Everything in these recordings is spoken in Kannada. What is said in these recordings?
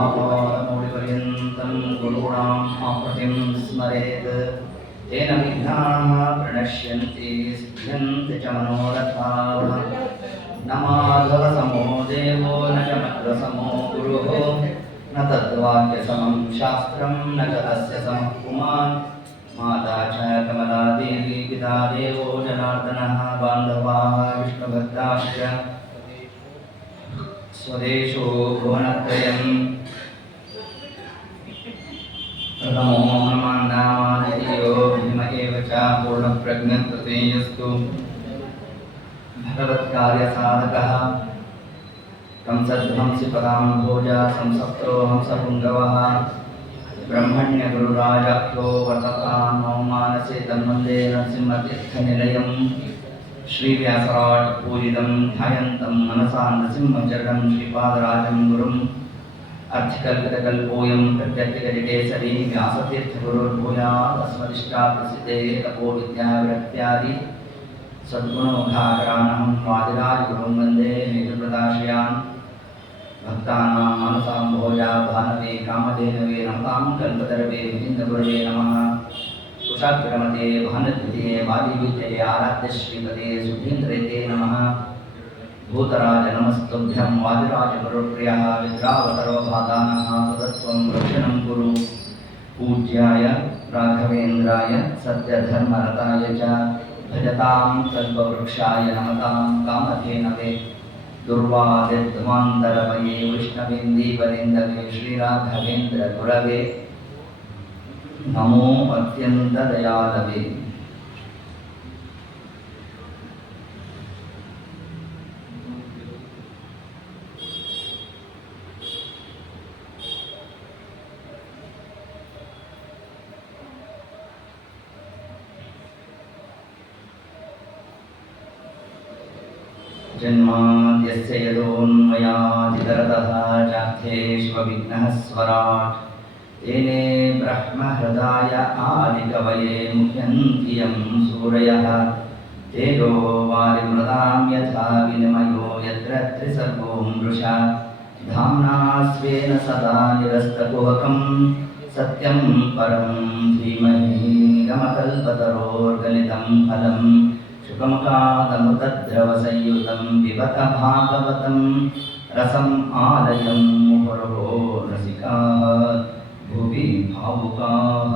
आपादमौलिपर्यन्तं गुरूणाम् आकृतिं स्मरेत् तेन विघ्नाः प्रणश्यन्ति सिद्ध्यन्ति च मनोरथाः। न माधवसमो देवो न च मद्रसमो गुरुः न तद्वाक्यसमं शास्त्रं न च तस्य समः पुमान्। माता च कमलादेवी पिता देवो जनार्दनः बान्धवाः विष्णुभक्ताश्च स्वदेशो भुवनत्रयम्। प्रथमो हनुमान्नामादियो भीम एव च पूर्णप्रज्ञस्ततेजस्तु भगवत्कार्यसाधकः कंसध्वंसिपदाम्भोजा संसप्तो हंसपुङ्गवः ब्रह्मण्यगुरुराजाख्यो वर्ततां मानसे तन्वन्दे नरसिंहतीर्थनिलयम्। श्रीव्यासराट्पूजितं ध्यायन्तं मनसा नृसिंहचरणं श्रीपादराजं गुरुम् अर्थिकल्पितकल्पोऽयं प्रत्यर्थिगजकेसरी व्यासतीर्थगुरुर्भूयात् अस्मदिष्टाप्रसिद्धे तपोविद्याविरक्त्यादि सद्गुणमुखाकरानहं वादिराजगुरुं वन्दे हेतुप्रदाशयान्। भक्तानां मानसाम्भोजा भानवे कामधेनवे नमतां कल्पतरवे विचिन्तगुरवे नमः। कुशाग्रमते भानुद्विते वादिविजये आराध्य श्रीपते सुधीन्द्रते नमः। भूतराज नमस्तुभ्यं वादिराजगुरुप्रियः विद्रावसर्वबाधानः सतत्वं रक्षणं कुरु। पूज्याय राघवेन्द्राय सत्यधर्मरताय च भजतां कल्पवृक्षाय नमतां कामधेनवे दुर्वादिध्वान्तरवये वैष्णवेन्दीवरेन्दवे श्रीराघवेन्द्र गुरवे नमो अत्यन्तदयालवे। जन्माद्यस्य यतोऽन्वयादितरतः जार्थेष्वविघ्नः स्वराट् तेने ब्रह्महृदाय आदिकवये मुह्यन्ति यं सूरयः। तेजो वारिमृतां यथा विनिमयो यत्र त्रिसर्गो मृषा धाम्ना स्वेन सदा निरस्तकुहकं सत्यं परं धीमहि गमकल्पतरोर्गलितं फलं शुकमुखादमृतद्रवसंयुतं पिबत भागवतं रसम् आलयं मुहुर्भो रसिकाः भुवि भावुकाः।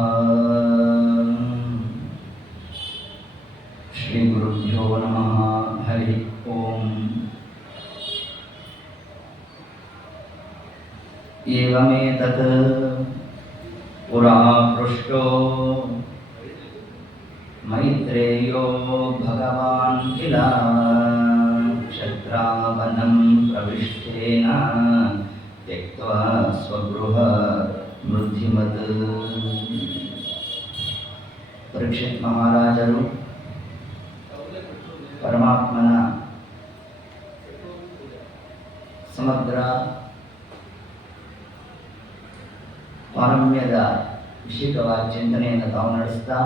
श्रीगुरुभ्यो नमः। हरि ओम्। एवमेतत् पुरा पृष्टो मैत्रेयो भगवान् किल क्षत्रावनं प्रविष्टेन त्यक्त्वा स्वगृह ಮೃದ್ಧಿಮತ್. ಪರೀಕ್ಷಿತ್ ಮಹಾರಾಜರು ಪರಮಾತ್ಮನ ಸಮಗ್ರ ಪಾರಮ್ಯದ ವಿಷಯವಾದ ಚಿಂತನೆಯನ್ನು ತಾವು ನಡೆಸ್ತಾ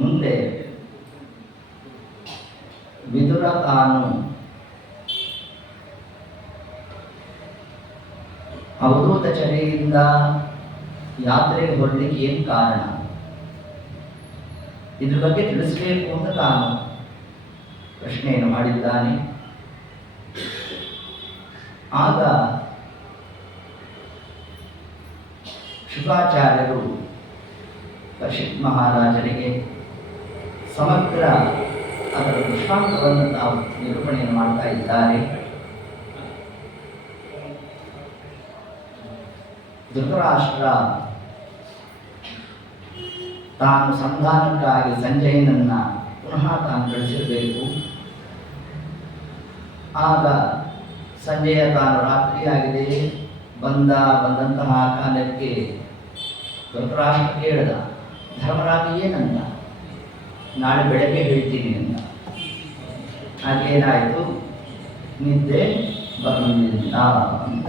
ಮುಂದೆ ವಿದುರ ತಾನು ಅವಧೂತ ಚರ್ಯೆಯಿಂದ ಯಾತ್ರೆಗೆ ಹೊರಲಿಕ್ಕೆ ಏನು ಕಾರಣ, ಇದ್ರ ಬಗ್ಗೆ ತಿಳಿಸಬೇಕು ಅಂತ ತಾನು ಪ್ರಶ್ನೆಯನ್ನು ಮಾಡಿದ್ದಾನೆ. ಆಗ ಶುಕಾಚಾರ್ಯರು ಪರೀಕ್ಷಿತ್ ಮಹಾರಾಜರಿಗೆ ಸಮಗ್ರ ಅದರ ದೃಷ್ಟಾಂತವನ್ನು ತಾವು ನಿರೂಪಣೆಯನ್ನು ಮಾಡ್ತಾ ಇದ್ದಾರೆ. ಧೃತರಾಷ್ಟ್ರ ತಾನು ಸಂಧಾನಕ್ಕಾಗಿ ಸಂಜಯನನ್ನ ಪುನಃ ತಾನು ಕಳಿಸಿರಬೇಕು. ಆಗ ಸಂಜಯ ತಾನು ರಾತ್ರಿಯಾಗಿದೆ ಬಂದಂತಹ ಕಾಲಕ್ಕೆ ಧೃತರಾಷ್ಟ್ರ ಕೇಳಿದ, ಧರ್ಮರಾಜ ಏನಂತ, ನಾಳೆ ಬೆಳಗ್ಗೆ ಹೇಳ್ತೀನಿ ಅಂತ. ಹಾಗೇನಾಯಿತು, ನಿದ್ದೆ ಬರಲಿಲ್ಲ ಅಂತ.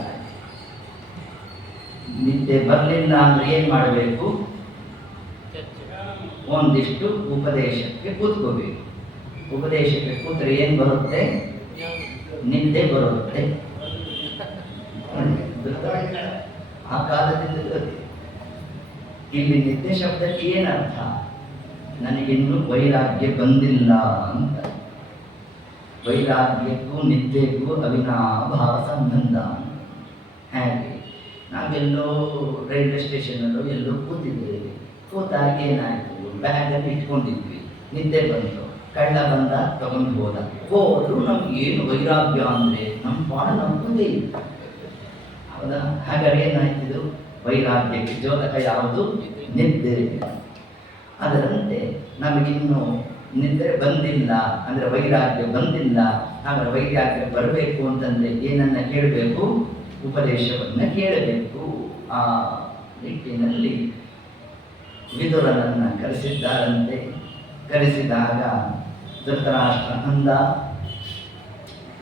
ನಿದ್ದೆ ಬರಲಿಲ್ಲ ಅಂದ್ರೆ ಏನು ಮಾಡಬೇಕು, ಒಂದಿಷ್ಟು ಉಪದೇಶಕ್ಕೆ ಕೂತ್ಕೋಬೇಕು. ಉಪದೇಶಕ್ಕೆ ಕೂತ್ರೆ ಏನು ಬರುತ್ತೆ? ನಿದ್ದೆ ಬರುತ್ತೆ. ಆ ಕಾಲದಿಂದ ಇಲ್ಲಿ ನಿದ್ದೆ ಶಬ್ದಕ್ಕೆ ಏನರ್ಥ? ನನಗಿನ್ನೂ ವೈರಾಗ್ಯ ಬಂದಿಲ್ಲ ಅಂತ. ವೈರಾಗ್ಯಕ್ಕೂ ನಿದ್ದೆಗೂ ಅವಿನಾಭಾವ ಸಂಬಂಧ. ಹಾಗೆ ನಾವೆಲ್ಲೋ ರೈಲ್ವೆ ಸ್ಟೇಷನಲ್ಲೋ ಎಲ್ಲೋ ಕೂತಿದ್ದೇವೆ. ಕೂತಾಗ ಏನಾಯಿತು? ಬ್ಯಾಗಲ್ಲಿ ಇಟ್ಕೊಂಡಿದ್ವಿ, ನಿದ್ದೆ ಬಂತು, ಕಳ್ಳ ಬಂದ ತಗೊಂಡು ಹೋದ್ರು ನಮ್ಗೆ ಏನು ವೈರಾಗ್ಯ ಅಂದರೆ ನಮ್ಮ ಪಾಡು ನಂಬುದೇ ಇಲ್ಲ. ಹೌದಾ? ಹಾಗಾದ್ರೆ ಏನಾಯ್ತಿದು? ವೈರಾಗ್ಯಕ್ಕೆ ಜೋತಕ ಯಾವುದು? ನಿದ್ದೆ. ಅದರಂತೆ ನಮಗಿನ್ನು ನಿದ್ರೆ ಬಂದಿಲ್ಲ ಅಂದರೆ ವೈರಾಗ್ಯ ಬಂದಿಲ್ಲ. ಹಾಗಾದ್ರೆ ವೈರಾಗ್ಯ ಬರಬೇಕು ಅಂತಂದರೆ ಏನನ್ನ ಕೇಳಬೇಕು? ಉಪದೇಶವನ್ನು ಕೇಳಬೇಕು. ಆ ನಿಟ್ಟಿನಲ್ಲಿ ವಿದುರನನ್ನು ಕರೆಸಿದ್ದಾರಂತೆ. ಕರೆಸಿದಾಗ ಧೃತರಾಷ್ಟ್ರ ಅಂದ,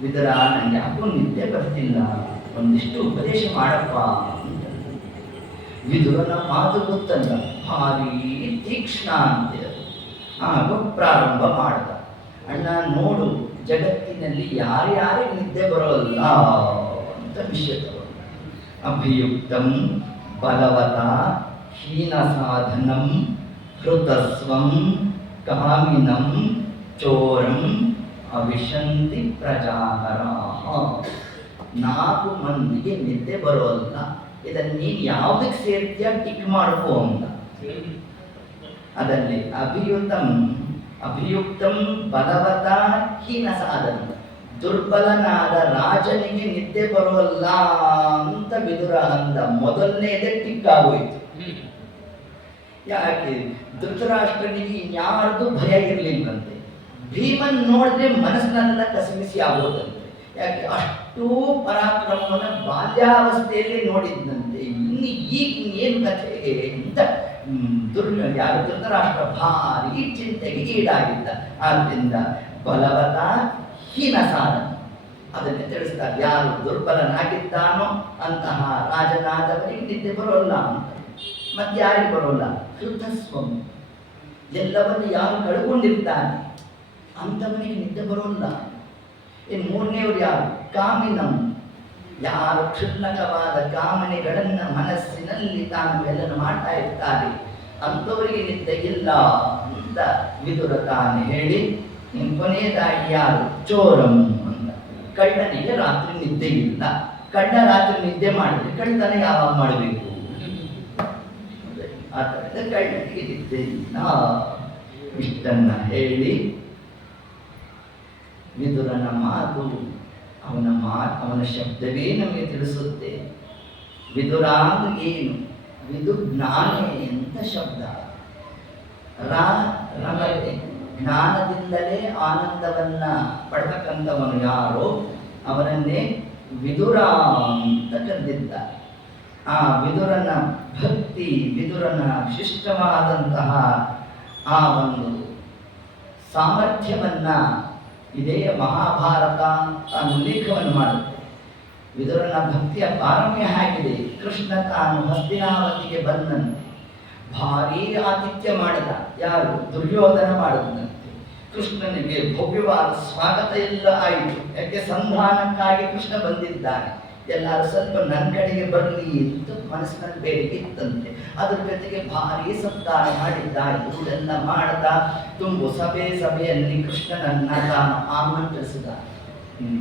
ವಿದುರ, ನನಗೆ ಯಾಕೋ ನಿದ್ದೆ ಬರ್ತಿಲ್ಲ, ಒಂದಿಷ್ಟು ಉಪದೇಶ ಮಾಡಪ್ಪ ಅಂತ. ವಿದುರನ ಮಾತು ಗೊತ್ತಲ್ಲ, ಭಾರಿ ತೀಕ್ಷ್ಣ ಅಂತೆ. ಆಗ ಪ್ರಾರಂಭ ಮಾಡ್ದ, ಅಣ್ಣ ನೋಡು, ಜಗತ್ತಿನಲ್ಲಿ ಯಾರ್ಯಾರಿಗೆ ನಿದ್ದೆ ಬರೋಲ್ಲ ಅಂತ ವಿಷಯ ತಗೊಂಡು. ಅಭಿಯುಕ್ತಂ ಬಲವತ ಹೀನ ಸಾಧನಂ ಹೃತಸ್ವಂ ಕಾಮಿನಂ ಚೋರಂ ಅವಿಶಂತಿ ಪ್ರಜಾಕರಾಹ. 4 ಮಂದಿಗೆ ನಿದ್ದೆ ಬರೋಲ್ಲ. ಇದನ್ನು ನೀನು ಯಾವುದಕ್ಕೆ ಸೇರ್ತೀಯ ಟಿಕ್ ಮಾಡ್ಕೋ ಅಂತ. ಅದರಲ್ಲಿ ಅಭಿಯುಕ್ತಂ ಬಲವತ ಹೀನ ಸಾಧನ, ದುರ್ಬಲನಾದ ರಾಜನಿಗೆ ನಿದ್ದೆ ಬರೋಲ್ಲ ಅಂತ ವಿದುರ ಅಂದ. ಮೊದಲನೇದೇ ಟಿಕ್ ಆಗೋಯ್ತು. ಯಾಕೆ? ಧೃತರಾಷ್ಟ್ರನಿಗೆ ಇನ್ಯಾರ್ದು ಭಯ ಇರಲಿಲ್ಲಂತೆ. ಭೀಮನ್ ನೋಡಿದ್ರೆ ಮನಸ್ಸಿನೆಲ್ಲ ಕಸಮಿಸಿ ಆಗೋದಂತೆ. ಯಾಕೆ? ಅಷ್ಟೂ ಪರಾಕ್ರಮವನ್ನು ಬಾಲ್ಯಾವಸ್ಥೆಯಲ್ಲಿ ನೋಡಿದ್ದಂತೆ. ಇನ್ನು ಈಗ ಇನ್ನೇನು ಕಥೆ ಅಂತ ಧೃತರಾಷ್ಟ್ರ ಭಾರಿ ಚಿಂತೆಗೆ ಈಡಾಗಿದ್ದ. ಆದ್ದರಿಂದ ಬಲವತ ಹೀನ ಸಾಧನ ಅದನ್ನೇ ತಿಳಿಸ್ತಾರೆ. ಯಾರು ದುರ್ಬಲನಾಗಿದ್ದಾನೋ ಅಂತಹ ರಾಜನಾದವನಿಗೆ ನಿದ್ದೆ ಬರೋಲ್ಲ ಅಂತ. ಮತ್ತೆ ಯಾರಿಗೆ ಬರೋಲ್ಲ? ಹೃತಸ್ವಂ, ಎಲ್ಲವನ್ನು ಯಾರು ಕಳ್ಕೊಂಡಿರ್ತಾನೆ ಅಂಥವನಿಗೆ ನಿದ್ದೆ ಬರೋಲ್ಲ. ಇನ್ನು 3ನೇವರು ಯಾರು? ಕಾಮಿನಂ, ಯಾರು ಕ್ಷುಲ್ಲಕವಾದ ಕಾಮನೆಗಳನ್ನು ಮನಸ್ಸಿನಲ್ಲಿ ತಾನು ಎಲ್ಲನ್ನು ಮಾಡ್ತಾ ಇರ್ತಾರೆ ಅಂಥವರಿಗೆ ನಿದ್ದೆ ಇಲ್ಲ ಅಂತ ವಿದುರ ತಾನು ಹೇಳಿ, ಕೊನೆಯದಾಗಿ ಯಾರು? ಚೋರಂ ಅಂತ. ಕಳ್ಳನಿಗೆ ರಾತ್ರಿ ನಿದ್ದೆ ಇಲ್ಲ. ಕಳ್ಳ ರಾತ್ರಿ ನಿದ್ದೆ ಮಾಡಿದ್ರೆ ಕಳ್ಳತನ ಯಾವಾಗ ಮಾಡಬೇಕು? ಆ ಥರದ ಕಳ್ಳನಿಗೆ ನಿದ್ದೆ ಇಲ್ಲ. ಇಷ್ಟನ್ನ ಹೇಳಿ ವಿದುರನ ಮಾತು, ಅವನ ಶಬ್ದವೇ ನಮಗೆ ತಿಳಿಸುತ್ತೆ. ವಿದುರ ಅಂದ್ರೆ ಏನು? ವಿದು ಜ್ಞಾನೇ ಅಂತ ಶಬ್ದ. ರಮತೆ, ಜ್ಞಾನದಿಂದಲೇ ಆನಂದವನ್ನ ಪಡ್ತಕ್ಕಂಥವನು ಯಾರೋ ಅವನನ್ನೇ ವಿದುರ ಅಂತ ಕರೆದಿದ್ದಾರೆ. ಆ ವಿದುರನ ಭಕ್ತಿ, ವಿದುರನ ಶಿಷ್ಟವಾದಂತಹ ಆ ಒಂದು ಸಾಮರ್ಥ್ಯವನ್ನ ಇದೇ ಮಹಾಭಾರತ ಉಲ್ಲೇಖವನ್ನು ಮಾಡುತ್ತೆ. ವಿದುರನ ಭಕ್ತಿಯ ಪಾರಮ್ಯ ಹೇಗಿದೆ? ಕೃಷ್ಣ ತಾನು ಹಸ್ತಿನಾವತಿಗೆ ಬಂದಂತೆ ಭಾರೀ ಆತಿಥ್ಯ ಮಾಡಿದ. ಯಾರು? ದುರ್ಯೋಧನ ಮಾಡಿದಂತೆ. ಕೃಷ್ಣನಿಗೆ ಭವ್ಯವಾದ ಸ್ವಾಗತ ಎಲ್ಲ ಆಯಿತು. ಯಾಕೆ? ಸಂಧಾನಕ್ಕಾಗಿ ಕೃಷ್ಣ ಬಂದಿದ್ದಾನೆ. ಎಲ್ಲರೂ ಸ್ವಲ್ಪ ನನ್ನ ಕಡೆಗೆ ಬರಲಿ ಅಂತ ಮನಸ್ಸಿನಲ್ಲಿ ಬೇಡಿಕೆ ಇತ್ತಂತೆ. ಅದ್ರ ಜೊತೆಗೆ ಭಾರಿ ಸತ್ಕಾರ ಮಾಡಿದ್ದಾಯಿತು. ಎಲ್ಲ ಮಾಡದ ತುಂಬು ಸಭೆಯಲ್ಲಿ ಕೃಷ್ಣನನ್ನ ತಾನು ಆಮಂತ್ರಿಸಿದ.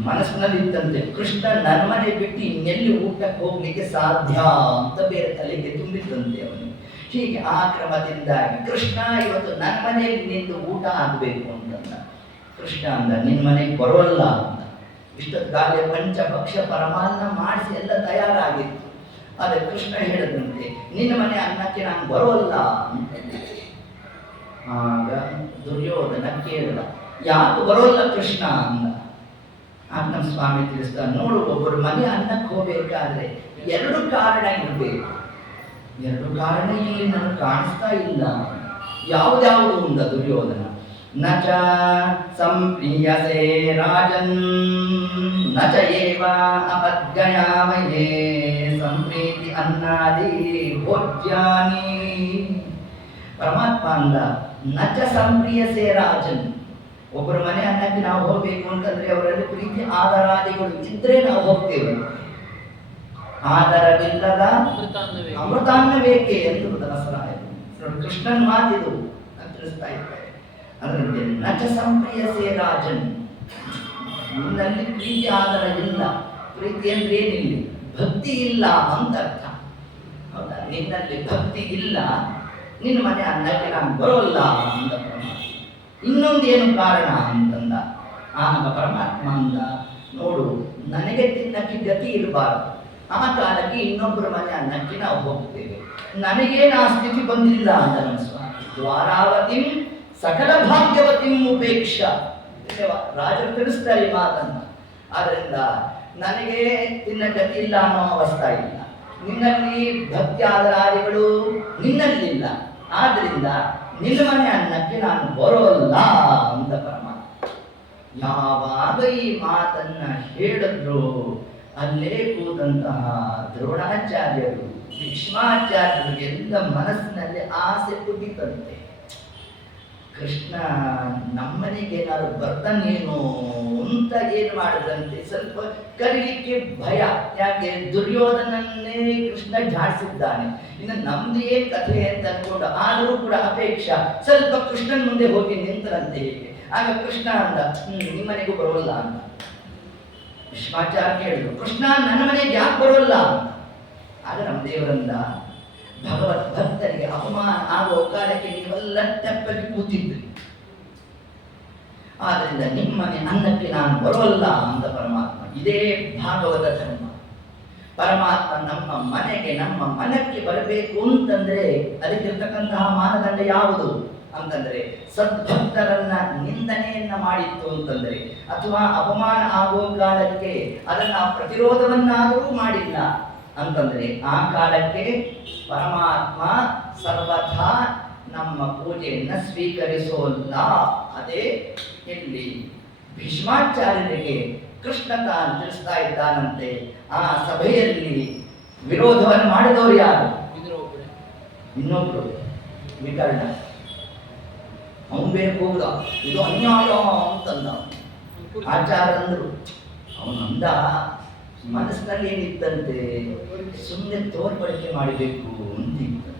ಮನಸ್ಸಿನಲ್ಲಿ ಇತ್ತಂತೆ, ಕೃಷ್ಣ ನನ್ನ ಮನೆ ಬಿಟ್ಟು ಇನ್ನೆಲ್ಲಿ ಊಟಕ್ಕೆ ಹೋಗ್ಲಿಕ್ಕೆ ಸಾಧ್ಯ ಅಂತ ಬೇರೆ ತಲೆಗೆ ತುಂಬಿತ್ತಂತೆ ಅವನಿಗೆ. ಹೀಗೆ ಆ ಕ್ರಮದಿಂದಾಗಿ ಕೃಷ್ಣ ಇವತ್ತು ನನ್ನ ಮನೆಯಲ್ಲಿ ನಿಂತು ಊಟ ಆಗಬೇಕು ಅಂತಂದ. ಕೃಷ್ಣ ಅಂದ, ನಿನ್ನ ಮನೆಗೆ ಬರೋಲ್ಲ ಅಂತ. ಇಷ್ಟೊತ್ತಾಗಲೇ ಪಂಚಭಕ್ಷ ಪರಮಾನ್ನ ಮಾಡಿಸಿ ಎಲ್ಲ ತಯಾರಾಗಿತ್ತು. ಆದರೆ ಕೃಷ್ಣ ಹೇಳಿದಂತೆ, ನಿನ್ನ ಮನೆ ಅನ್ನಕ್ಕೆ ನಾನು ಬರೋಲ್ಲ ಅಂತ. ಆಗ ದುರ್ಯೋಧನ ಕೇಳಿದ, ಯಾಕೆ ಬರೋಲ್ಲ ಕೃಷ್ಣ ಅಂದ. ಆಗ ನಮ್ಮ ಸ್ವಾಮಿ ತಿಳಿಸ್ತಾರೆ, ನೋಡು, ಒಬ್ಬರು ಮನೆ ಅನ್ನಕ್ಕೆ ಹೋಗ್ಬೇಕಾದ್ರೆ 2 ಕಾರಣ ಇರಬೇಕು. 2 ಕಾರಣ ಇಲ್ಲಿ ನನಗೆ ಕಾಣಿಸ್ತಾ ಇಲ್ಲ. ಯಾವುದ್ಯಾವುದು ಉಂಟ ದುರ್ಯೋಧನ? ನಚ ಸಂಪ್ರಿಯಸೇ ರಾಜನ್ ನಚ ಏವ ಅಪದ್ಗಯಾಮಯೇ ಸಂಪ್ರೀತಿ ಅನ್ನಾದಿ ಭೋಜ್ಯಾನಿ. ಪರಮಾತ್ಮ ಅಂದ, ನಚ ಸಂಪ್ರಿಯಸೇ ರಾಜನ್, ಒಬ್ಬರ ಮನೆ ಅನ್ನಕ್ಕೆ ನಾವು ಹೋಗ್ಬೇಕು ಅಂತಂದ್ರೆ ಅವರಲ್ಲಿ ಪ್ರೀತಿ ಆದರಾದಿಗಳು ಇದ್ರೆ ನಾವು ಹೋಗ್ತೇವೆ. ಆದರವಿಲ್ಲದ ಅಮೃತಾನ್ನ ಬೇಕೆ ಎಂದು ದಾಸರಾಯ ಕೃಷ್ಣನ್ ಮಾತಿದು ಅಂತ ತಿಳಿಸ್ತಾ ಇದ್ದಾರೆ. ಅದರಂತೆ ನಚ ಸಂಪ್ರಿಯಸೇ ರಾಜನ್, ನಿನ್ನಲ್ಲಿ ಪ್ರೀತಿ ಆದರ ಇಲ್ಲ. ಪ್ರೀತಿ ಅಂದ್ರೆ ಏನಿಲ್ಲ, ಭಕ್ತಿ ಇಲ್ಲ ಅಂತ ಅರ್ಥ. ಹೌದಾ? ನಿನ್ನಲ್ಲಿ ಭಕ್ತಿ ಇಲ್ಲ, ನಿನ್ನ ಮನೆ ಅನ್ನಕ್ಕೆ ನಾನು ಬರೋಲ್ಲ ಅಂತ ಪರಮಾತ್ಮ. ಇನ್ನೊಂದೇನು ಕಾರಣ ಅಂತಂದ. ಆಗ ಪರಮಾತ್ಮ ಅಂದ, ನೋಡು ನನಗೆ ತಿನ್ನಕ್ಕೆ ಗತಿ ಇರಬಾರ್ದು, ಆ ಕಾಲಕ್ಕೆ ಇನ್ನೊಬ್ಬರ ಮನೆ ಅನ್ನಕ್ಕೆ ನಾವು ಹೋಗ್ತೇವೆ. ನನಗೇನು ಆ ಸ್ಥಿತಿ ಬಂದಿಲ್ಲ ಅಂತ ನನ್ನ ಸ್ವಾಮಿ. ದ್ವಾರಾವತಿಂ ಸಕಲ ಭಾಗ್ಯವತಿಂ ಉಪೇಕ್ಷ, ರಾಜರು ತಿಳಿಸ್ತಾರೆ ಈ ಮಾತನ್ನ. ಆದ್ರಿಂದ ನನಗೆ ತಿನ್ನ ಗತಿ ಇಲ್ಲ ಅನ್ನೋ ಅವಸ್ಥೆ ಇಲ್ಲ, ನಿನ್ನಲ್ಲಿ ಭಕ್ತಿ ಆದರಾದಿಗಳು ನಿನ್ನಲ್ಲಿಲ್ಲ, ಆದ್ರಿಂದ ನಿನ್ನ ಮನೆ ಅನ್ನಕ್ಕೆ ನಾನು ಬರೋಲ್ಲ ಅಂತ ಪರಮಾತ್ಮ. ಯಾವಾಗ ಈ ಮಾತನ್ನ ಹೇಳಿದ್ರು ಅಲ್ಲೇ ಕೂತಂತಹ ದ್ರೋಣಾಚಾರ್ಯರು ಭೀಷ್ಮಾಚಾರ್ಯರಿಗೆ ಎಲ್ಲ ಮನಸ್ಸಿನಲ್ಲಿ ಆಸೆ ಕುದಿತಂತೆ. ಕೃಷ್ಣ ನಮ್ಮನೆಗೆ ಏನಾದ್ರು ಬರ್ತಾನೇನೋ ಅಂತ ಏನು ಮಾಡಿದಂತೆ ಸ್ವಲ್ಪ ಕರೀಲಿಕ್ಕೆ ಭಯ. ಯಾಕೆ? ದುರ್ಯೋಧನನ್ನೇ ಕೃಷ್ಣ ಜಾಡಿಸಿದ್ದಾನೆ, ಇನ್ನು ನಮ್ದು ಏನ್ ಕಥೆ ಅಂತ ಅನ್ಕೊಂಡು ಆದರೂ ಕೂಡ ಅಪೇಕ್ಷಾ ಸ್ವಲ್ಪ ಕೃಷ್ಣನ್ ಮುಂದೆ ಹೋಗಿ ನಿಂತರಂತೆ. ಹೇಗೆ? ಆಗ ಕೃಷ್ಣ ಅಂದ, ನಿಮ್ಮನೆಗೂ ಬರೋಲ್ಲ ಅಂತ. ಭೀಷ್ಮಾಚಾರ್ಯ ಕೇಳಿದ್ರು, ಕೃಷ್ಣ ನನ್ನ ಮನೆಗೆ ಯಾಕೆ ಬರೋಲ್ಲ ಅಂತ. ಆಗ ನಮ್ಮ ದೇವರಂದ, ಭಗವತ್ ಭಕ್ತರಿಗೆ ಅಪಮಾನ ಆಗುವ ಕಾಲಕ್ಕೆ ನೀವೆಲ್ಲ ತೆಪ್ಪಗೆ ಕೂತಿದ್ರಿ, ಆದ್ರಿಂದ ನಿಮ್ಮನೆ ಅನ್ನಕ್ಕೆ ನಾನು ಬರೋಲ್ಲ ಅಂತ ಪರಮಾತ್ಮ. ಇದೇ ಭಾಗವತ ಧರ್ಮ. ಪರಮಾತ್ಮ ನಮ್ಮ ಮನೆಗೆ ನಮ್ಮ ಮನಕ್ಕೆ ಬರಬೇಕು ಅಂತಂದ್ರೆ ಅದಕ್ಕಿರ್ತಕ್ಕಂತಹ ಮಾನದಂಡ ಯಾವುದು ಅಂತಂದ್ರೆ, ಸದ್ಭಕ್ತರನ್ನ ನಿಂದನೆಯನ್ನ ಮಾಡಿತ್ತು ಅಂತಂದ್ರೆ, ಅಥವಾ ಅಪಮಾನ ಆಗೋ ಕಾಲಕ್ಕೆ ಅದನ್ನ ಪ್ರತಿರೋಧವನ್ನಾದರೂ ಮಾಡಿಲ್ಲ ಅಂತಂದ್ರೆ, ಆ ಕಾಲಕ್ಕೆ ಪರಮಾತ್ಮ ಸರ್ವಥಾ ನಮ್ಮ ಪೂಜೆಯನ್ನ ಸ್ವೀಕರಿಸೋಲ್ಲ. ಅದೇ ಇಲ್ಲಿ ಭೀಷ್ಮಾಚಾರ್ಯರಿಗೆ ಕೃಷ್ಣ ತಾನು ತಿಳಿಸ್ತಾ ಇದ್ದಾನಂತೆ. ಆ ಸಭೆಯಲ್ಲಿ ವಿರೋಧವನ್ನು ಮಾಡಿದವರು ಯಾರು? ಇನ್ನೊಬ್ರು ವಿಕರ್ಣ. ಅವನು ಬೇಕು ಹೋಗುದ, ಇದು ಅನ್ಯಾಯ ಅಂತಂದ. ಆಚಾರ್ಯಂದ್ರು, ಅವನಂದ ಮನಸ್ಸಿನಲ್ಲಿ ಏನಿತ್ತಂತೆ, ಸುಮ್ಮನೆ ತೋರ್ಪಡಿಕೆ ಮಾಡಬೇಕು ಅಂತಿತ್ತು.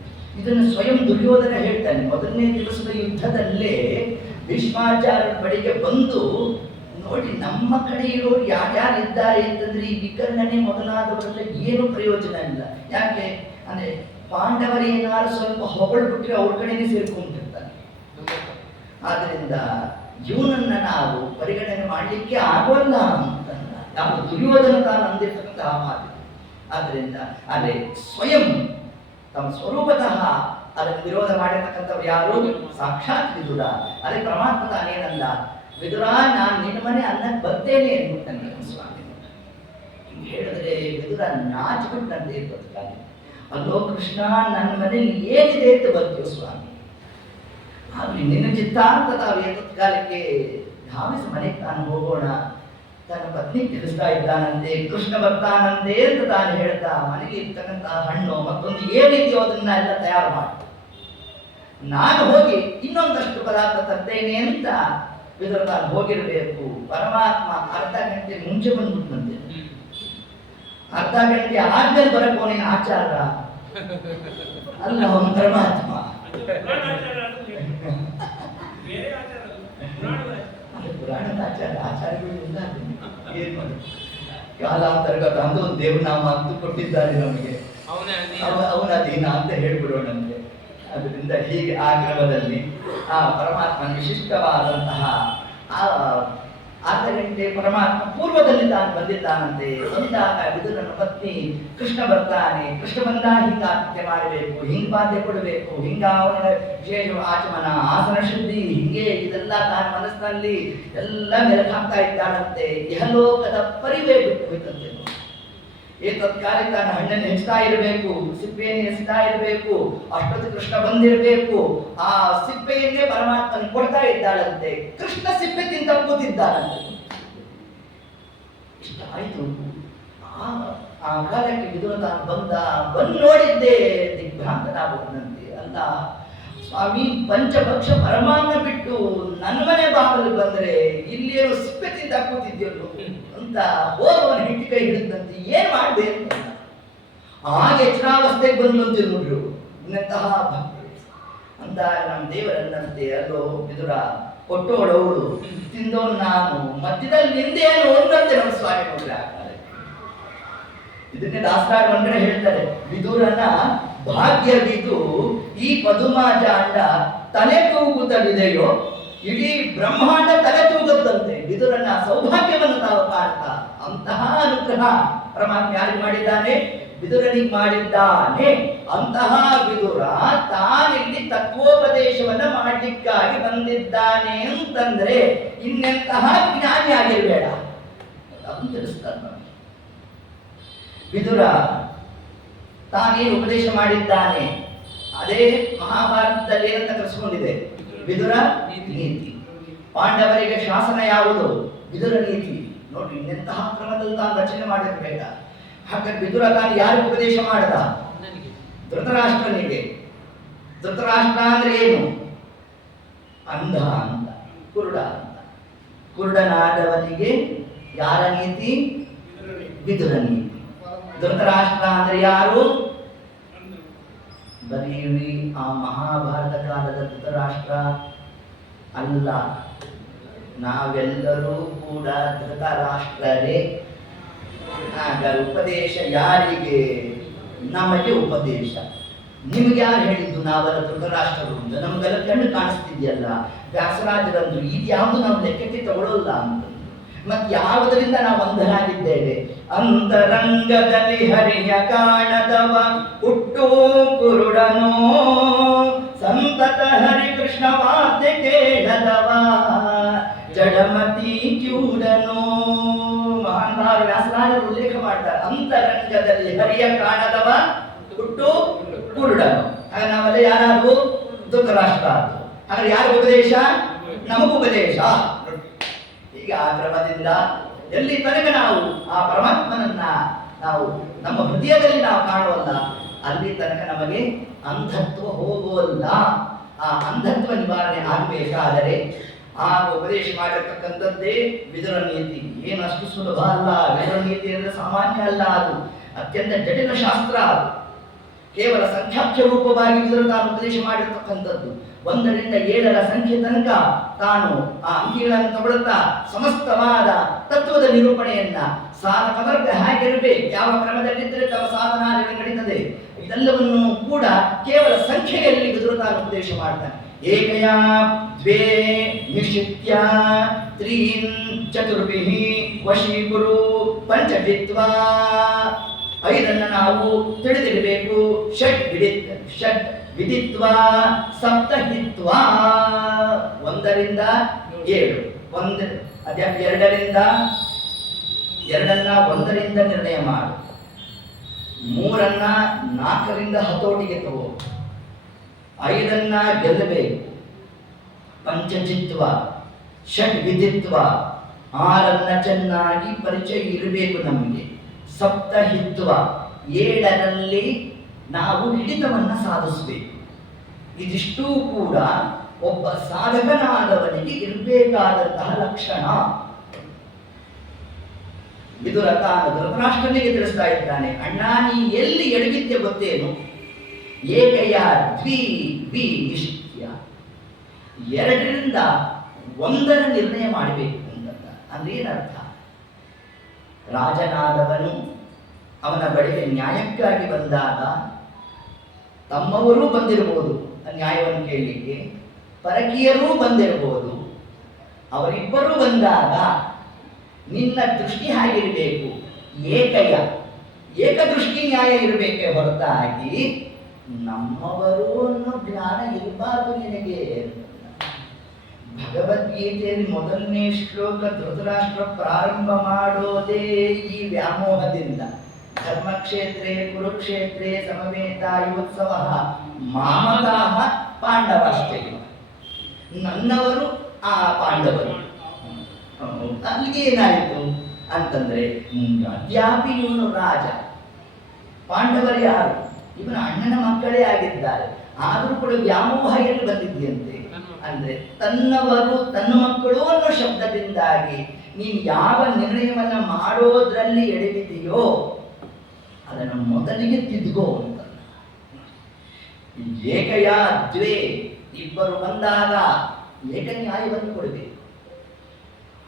ಇದನ್ನು ಸ್ವಯಂ ದುರ್ಯೋಧನ ಹೇಳ್ತಾನೆ. ಮೊದಲನೇ ದಿವಸದ ಯುದ್ಧದಲ್ಲೇ ಭೀಷ್ಮಾಚಾರ್ಯರ ಬಳಿಗೆ ಬಂದು, ನೋಡಿ ನಮ್ಮ ಕಡೆ ಇರೋರು ಯಾರ್ಯಾರಿದ್ದಾರೆ ಅಂತಂದ್ರೆ ಈ ವಿಕರ್ಣನೆ ಮೊದಲಾದವರೆಲ್ಲ ಏನು ಪ್ರಯೋಜನ ಇಲ್ಲ. ಯಾಕೆ ಅಂದ್ರೆ ಪಾಂಡವರೇನಾದ್ರು ಸ್ವಲ್ಪ ಹೊಗಳ್ಬಿಟ್ರೆ ಅವ್ರ ಕಡೆನೇ ಸೇರ್ಕೊಂಡಿರ್ತಾರೆ. ಆದ್ರಿಂದ ಇವನನ್ನ ನಾವು ಪರಿಗಣನೆ ಮಾಡಲಿಕ್ಕೆ ಆಗೋಲ್ಲ ಅಂತ ನಾವು ದುರ್ಯೋಧನ ತಾನು ಅಂದಿರ್ತಕ್ಕಂತಹ ಮಾತು. ಆದ್ರಿಂದ ಅದೇ ಸ್ವಯಂ ತಮ್ಮ ಸ್ವರೂಪತಃ ಅದನ್ನು ವಿರೋಧ ಮಾಡಿರ್ತಕ್ಕಂಥವ್ರು ಯಾರು? ಸಾಕ್ಷಾತ್ ವಿದುರ. ಅದೇ ಪರಮಾತ್ಮ ತಾನೇನಂದ, ವಿದುರ ನಾನು ನಿನ್ನ ಮನೆ ಅನ್ನಕ್ಕೆ ಬರ್ತೇನೆ ಅಂದ್ಬಿಟ್ಟಂತೆ ಸ್ವಾಮಿ. ಹಿಂಗೆ ಹೇಳಿದ್ರೆ ವಿದುರ ನಾಚಿಬಿಟ್ಟಂತೆ ಇರ್ಬೇಕಾದ್ರೆ, ಅಲ್ಲೋ ಕೃಷ್ಣ ನನ್ನ ಮನೇಲಿ ಏನಿದೆ ಅಂತ ಬರ್ತೀವಿ ಸ್ವಾಮಿ. ಆಗ್ಲಿ ನಿನ್ನ ಚಿತ್ತ ಅಂತ ತಾವು ಕಾಲಕ್ಕೆ ಧಾವಿಸಿ ಮನೆಗೆ ತಾನು ಹೋಗೋಣ. ತನ್ನ ಪತ್ನಿ ತಿಳಿಸ್ತಾ ಇದ್ದಾನಂತೆ, ಕೃಷ್ಣ ಬರ್ತಾನಂತೆ ಅಂತ ತಾನು ಹೇಳ್ತಾ ಮನೆಗೆ ಇರ್ತಕ್ಕಂತಹ ಹಣ್ಣು ಮತ್ತೊಂದು ಏನಿದೆಯೋ ಅದನ್ನ ಎಲ್ಲ ತಯಾರು ಮಾಡಿ ನಾನು ಹೋಗಿ ಇನ್ನೊಂದಷ್ಟು ಪದಾರ್ಥ ತರ್ತೇನೆ ಅಂತ ವಿದುರ ತಾನು ಹೋಗಿರ್ಬೇಕು. ಪರಮಾತ್ಮ ಅರ್ಧ ಗಂಟೆ ಮುಂಚೆ ಬಂದ್ಬಿಟ್ಟಂತೆ. ಅರ್ಧ ಗಂಟೆ ಆದ್ಮೇಲೆ ಬರಕ್ ಅವನಿನ ಆಚಾರ ಅಲ್ಲ, ಅವನು ಪರಮಾತ್ಮ. ಪುರಾಣದ ಆಚಾರ್ಯಗಳು ಇಲ್ಲ. ಏನು ಕಾಲಾಂತರ್ಗತ ಅಂತ ಒಂದು ದೇವನಾಮ ಅಂತ ಕೊಟ್ಟಿದ್ದಾರೆ ನಮಗೆ, ಅವನ ಅಧೀನ ಅಂತ ಹೇಳ್ಬಿಡೋಣಂತೆ. ಅದರಿಂದ ಹೀಗೆ ಆ ಕ್ರಮದಲ್ಲಿ ಆ ಪರಮಾತ್ಮನ ವಿಶಿಷ್ಟವಾದಂತಹ ಅರ್ಧ ಗಂಟೆ ಪರಮಾತ್ಮ ಪೂರ್ವದಲ್ಲಿ ತಾನು ಬಂದಿದ್ದಾನಂತೆ. ಬಂದಾಗ ವಿದುರನ ಪತ್ನಿ ಕೃಷ್ಣ ಬರ್ತಾನೆ, ಕೃಷ್ಣ ಬಂದ ಹಿಂಗ ಆತಿಥ್ಯ ಮಾಡಬೇಕು, ಹಿಂಗ್ ಬಾಧ್ಯ ಕೊಡಬೇಕು, ಹಿಂಗ ಅವನ ವಿಶೇಷ ಆಚಮನ ಆಸನ ಶುದ್ಧಿ ಹಿಂಗೆ ಇದೆಲ್ಲ ತಾನು ಮನಸ್ಸಿನಲ್ಲಿ ಎಲ್ಲ ಮೆಲುಕಾಗ್ತಾ ಇದ್ದಾಳಂತೆ. ಇಹಲೋಕದ ಪರಿವೇ ಬಿಟ್ಟು ಹೋಯ್ತಂತೆ. ತತ್ಕಾಲ ತಾನು ಹಣ್ಣನ್ನು ಹೆಚ್ಚುತ್ತಾ ಇರಬೇಕು, ಸಿಪ್ಪೆಯನ್ನು ಎಸ್ತಾ ಇರಬೇಕು, ಅಷ್ಟೊತ್ತು ಕೃಷ್ಣ ಬಂದಿರಬೇಕು. ಆ ಸಿಪ್ಪೆಯನ್ನೇ ಪರಮಾತ್ಮನ ಕೊಡ್ತಾ ಇದ್ದಾಳಂತೆ. ಕೃಷ್ಣ ಸಿಪ್ಪೆ ತಿಂತ ಕೂತಿದ್ದಾನಂತೆ. ಇಷ್ಟ ಆಯ್ತು. ಆ ಕಾಲಕ್ಕೆ ವಿದುರ ತಾನು ಬಂದು ನೋಡಿದ್ದೆ ದಿಗ್ಭ್ರಾಂತನಾಗುವಂತೆ. ಅಲ್ಲ ಸ್ವಾಮಿ, ಪಂಚಭಕ್ಷ ಪರಮಾನ್ನ ಬಿಟ್ಟು ನನ್ನ ಮನೆ ಬಾಗಿಲು ಏನಾದ್ರೂ ಬಂದ್ರೆ ಇಲ್ಲೇನೋ ಸಿಪ್ಪೆ ತಿಂದ ಕೂತಿದ್ಯಲ್ಲೋ ಅಂತ ಹೋದವನ ಹೆಂಡತಿ ಕೈ ಹಿಡಿದಂತೆ ಏನ್ ಮಾಡ್ದೆ ಅಂತ ಆಗ ಎಚ್ಚರಾವಸ್ಥೆಗೆ ಬಂದು ಅಂತ ನೋಡ್ರು. ಇನ್ನಂತಹ ಭಕ್ತರು ಅಂತ ನಮ್ಮ ದೇವರನ್ನಂತೆ ಅಲ್ಲೋ ಬಿದುರ ಕೊಟ್ಟೋಳವಳು ತಿಂದೋನ್ ನಾನು ಮಧ್ಯದಲ್ಲಿ ನಿಂದೇನು ಒಂದಂತೆ ನಮ್ಮ ಸ್ವಾಮಿ ನೋಡ್ರಿ ಆಗ್ತಾರೆ. ಇದನ್ನೇ ದಾಸರಾಜ ಮಂಡ್ರೆ ಹೇಳ್ತಾರೆ, ವಿದುರನ ಭಾಗ್ಯವಿದು ಈ ಪದುಮಾಜಾಂಡ ತಲೆ ತೂಗುತ್ತಲಿದೆಯೋ ಇಡೀ ಬ್ರಹ್ಮಾಂಡ ತಲೆ ತೂಗುತ್ತಂತೆ. ವಿದುರನ ಸೌಭಾಗ್ಯವನ್ನು ತಾವು ಕಾಣ್ತಾ ಅಂತಹ ಅನುಗ್ರಹ ಪರಮಾತ್ಮ ಯಾರಿಗೆ ಮಾಡಿದ್ದಾನೆ? ವಿದುರನಿಗೆ ಮಾಡಿದ್ದಾನೆ. ಅಂತಹ ವಿದುರ ತಾನಿಲ್ಲಿ ತತ್ವೋಪದೇಶವನ್ನ ಮಾಡಲಿಕ್ಕಾಗಿ ಬಂದಿದ್ದಾನೆ ಅಂತಂದ್ರೆ ಇನ್ನೆಂತಹ ಜ್ಞಾನಿ ಆಗಿರ್ಬೇಡ ಅದನ್ನು ತಿಳಿಸ್ತಾರೆ. ವಿದುರ ತಾನೇನು ಉಪದೇಶ ಮಾಡಿದ್ದಾನೆ ಅದೇ ಮಹಾಭಾರತದಲ್ಲಿ ಏನಂತ ಕರೆಸ್ಕೊಂಡಿದೆ? ವಿದುರ ನೀತಿ. ಪಾಂಡವರಿಗೆ ಶಾಸನ ಯಾವುದು? ವಿದುರ ನೀತಿ. ನೋಡಿ ಇನ್ನೆಂತಹ ಕ್ರಮದಲ್ಲಿ ತಾನು ರಚನೆ ಮಾಡಿರ್ಬೇಕ. ಹಾಗೆ ವಿದುರ ತಾನು ಯಾರಿಗೆ ಉಪದೇಶ ಮಾಡಿದ? ಧೃತರಾಷ್ಟ್ರನಿಗೆ. ಧೃತರಾಷ್ಟ್ರ ಅಂದ್ರೆ ಏನು? ಅಂಧ ಅಂತ, ಕುರುಡ ಅಂತ. ಕುರುಡನಾದವನಿಗೆ ಯಾರ ನೀತಿ? ವಿದುರ ನೀತಿ. ಧೃತರಾಷ್ಟ್ರ ಅಂದ್ರೆ ಯಾರು? ಬರೀ ಆ ಮಹಾಭಾರತ ಕಾಲದ ಧೃತರಾಷ್ಟ್ರ ಅಲ್ಲ, ನಾವೆಲ್ಲರೂ ಕೂಡ ಧೃತರಾಷ್ಟ್ರರೇ. ಆಗ ಉಪದೇಶ ಯಾರಿಗೆ? ನಮಗೆ ಉಪದೇಶ. ನಿಮ್ಗೆ ಯಾರು ಹೇಳಿದ್ದು ನಾವೆಲ್ಲ ಧೃತರಾಷ್ಟ್ರರು ಅಂತ? ನಮಗೆಲ್ಲ ಕಣ್ಣು ಕಾಣಿಸ್ತಿದ್ಯಲ್ಲ. ವ್ಯಾಸರಾಜರಂದ್ರು ಇದ್ಯಾವುದು ನಾವು ಲೆಕ್ಕಕ್ಕೆ ತಗೊಳ್ಳಲ್ಲ ಅಂತ. ಮತ್ ಯಾವುದರಿಂದ ನಾವು ಅಂಧರಾಗಿದ್ದೇವೆ? ಅಂತರಂಗದಲ್ಲಿ ಹರಿಯ ಕಾಣದವ ಹುಟ್ಟು ಕುರುಡನೋ, ಸಂತತ ಹರಿಕೃಷ್ಣ ವಾರ್ತೆ ಕೇಳದವ ಜಡಮತಿ ಕಿವುಡನೋ. ಮಹಾನ್ ಭಾವ ವ್ಯಾಸರಾಜರು ಉಲ್ಲೇಖ ಮಾಡ್ತಾರೆ, ಅಂತರಂಗದಲ್ಲಿ ಹರಿಯ ಕಾಣದವ ಹುಟ್ಟು ಕುರುಡನು. ಆಗ ನಾವೆಲ್ಲ ಯಾರಾದ್ರು? ಧೃತರಾಷ್ಟ್ರ ಆದ್ರು. ಹಾಗಾದ್ರೆ ಯಾರ ಉಪದೇಶ? ನಮಗುಪದೇಶ. ಹೀಗೆ ಆ ಕ್ರಮದಿಂದ ಎಲ್ಲಿ ತನಕ ನಾವು ಆ ಪರಮಾತ್ಮನನ್ನ ನಾವು ನಮ್ಮ ಹೃದಯದಲ್ಲಿ ನಾವು ಕಾಣುವಲ್ಲ, ಅಲ್ಲಿ ತನಕ ನಮಗೆ ಅಂಧತ್ವ ಹೋಗುವಲ್ಲ. ಆ ಅಂಧತ್ವ ನಿವಾರಣೆ ಆಗಬೇಕಾದರೆ ಆ ಉಪದೇಶ ಮಾಡಿರ್ತಕ್ಕಂಥದ್ದೇ ವಿದುರ ನೀತಿ. ಏನು ಅಷ್ಟು ಸುಲಭ ಅಲ್ಲ. ವಿದುರ ನೀತಿ ಅಂದರೆ ಸಾಮಾನ್ಯ ಅಲ್ಲ, ಅದು ಅತ್ಯಂತ ಜಟಿಲ ಶಾಸ್ತ್ರ. ಅದು ಕೇವಲ ಸಂಖ್ಯಾಖ್ಯ ರೂಪವಾಗಿ ವಿದುರ ತಾನು ಉಪದೇಶ ಮಾಡಿರ್ತಕ್ಕಂಥದ್ದು. 1 ರಿಂದ 7ರ ಸಂಖ್ಯೆ ತನಕ ತಾನು ಆ ಅಂಕಿಗಳನ್ನು ತಗೊಳ್ಳುತ್ತಾ ಸಮಸ್ತವಾದ ತತ್ವದ ನಿರೂಪಣೆಯನ್ನ, ಸಾಧಕ ವರ್ಗ ಹೇಗಿರಬೇಕು, ಯಾವ ಕ್ರಮದಲ್ಲಿದ್ದರೆ ತಮ್ಮ ಸಾಧನ ನಡೀತದೆ, ಇದೆಲ್ಲವನ್ನು ಕೂಡ ಕೇವಲ ಸಂಖ್ಯೆಯಲ್ಲಿ ವಿದುರ ತಾನು ಉಪದೇಶ ಮಾಡ್ತಾನೆ. ಏಕಯ ದ್ವೇ ನಿಶ್ಚಿತ್ಯ ತ್ರೀನ್ ಚತುರ್ಭಿಃ ವಶೀಕುರು ಪಂಚಭಿತ್ವಾ. 5 ನಾವು ತಿಳಿದಿರಬೇಕು. ಷಡ್ ವಿದಿತ್ವ ಸಪ್ತ ಹಿತ್ವ. 1 ರಿಂದ 7, 2 ರಿಂದ 1 ರಿಂದ ನಿರ್ಣಯ ಮಾಡು, 3 4 ರಿಂದ ಹತೋಟಿಗೆ ತಗೋ, 5 ಗೆಲ್ಲಬೇಕು. ಪಂಚಚಿತ್ವ, ಷಡ್ ವಿದಿತ್ವ, 6 ಚೆನ್ನಾಗಿ ಪರಿಚಯ ಇರಬೇಕು ನಮಗೆ. ಸಪ್ತಹಿತ್ವ, 7ರಲ್ಲಿ ನಾವು ಹಿಡಿತವನ್ನ ಸಾಧಿಸಬೇಕು. ಇದಿಷ್ಟೂ ಕೂಡ ಒಬ್ಬ ಸಾಧಕನಾದವನಿಗೆ ಇರಬೇಕಾದಂತಹ ಲಕ್ಷಣ. ವಿದುರ ತಾನು ಧೃತರಾಷ್ಟ್ರನಿಗೆ ತಿಳಿಸ್ತಾ ಇದ್ದಾನೆ, ಅಣ್ಣ ನೀ ಎಲ್ಲಿ ಎಡಗಿದ್ದೆ ಗೊತ್ತೇನು? ಏಕಯ ದ್ವಿ ನಿಶ್ಚಿತ್ಯ, 2 ರಿಂದ 1ರ ನಿರ್ಣಯ ಮಾಡಬೇಕು ಅಂತ. ಅಂದ್ರೆ ಏನರ್ಥ? ರಾಜನಾದವನು ಅವನ ಬಳಿಗೆ ನ್ಯಾಯಕ್ಕಾಗಿ ಬಂದಾಗ ತಮ್ಮವರೂ ಬಂದಿರಬಹುದು ನ್ಯಾಯವನ್ನು ಕೇಳಲಿಕ್ಕೆ, ಪರಕೀಯರೂ ಬಂದಿರಬಹುದು. ಅವರಿಬ್ಬರೂ ಬಂದಾಗ ನಿನ್ನ ದೃಷ್ಟಿ ಹಾಗಿರಬೇಕು, ಏಕದೃಷ್ಟಿ ನ್ಯಾಯ ಇರಬೇಕೆ ಹೊರತಾಗಿ ನಮ್ಮವರು ಅನ್ನೋ ಜ್ಞಾನ ಇರಬಾರ್ದು ನಿನಗೆ. ಭಗವದ್ಗೀತೆಯಲ್ಲಿ 1ನೇ ಶ್ಲೋಕ ಧೃತರಾಷ್ಟ್ರ ಪ್ರಾರಂಭ ಮಾಡೋದೇ ಈ ವ್ಯಾಮೋಹದಿಂದ. ಧರ್ಮಕ್ಷೇತ್ರೇ ಕುರುಕ್ಷೇತ್ರೇ ಸಮವೇತಾಯುತ್ಸವ ಮಾಮಕಾಹ ಪಾಂಡವಾಶ್ಚ. ನನ್ನವರು ಆ ಪಾಂಡವರು. ಅಲ್ಲಿಗೆ ಏನಾಯಿತು ಅಂತಂದ್ರೆ, ಅದ್ಯಾಪಿ ಇವನು ರಾಜ, ಪಾಂಡವರು ಯಾರು? ಇವನ ಅಣ್ಣನ ಮಕ್ಕಳೇ ಆಗಿದ್ದಾರೆ. ಆದರೂ ಕೂಡ ವ್ಯಾಮೋಹ ಎಲ್ಲಿ ಬಂದಿದೆಯಂತೆ ಅಂದ್ರೆ ತನ್ನವರು ತನ್ನ ಮಕ್ಕಳು ಅನ್ನೋ ಶಬ್ದದಿಂದಾಗಿ ನೀನು ಯಾವ ನಿರ್ಣಯವನ್ನು ಮಾಡೋದ್ರಲ್ಲಿ ಎಡವಿದೆಯೋ ಅದನ್ನು ಮೊದಲಿಗೆ ತಿದ್ದುಕೋ ಅಂತ. ಏಕಯ ದ್ವೇ ಇಬ್ಬರು ಬಂದಾಗ ಏಕ ನ್ಯಾಯವನ್ನು ಕೊಡಬೇಕು.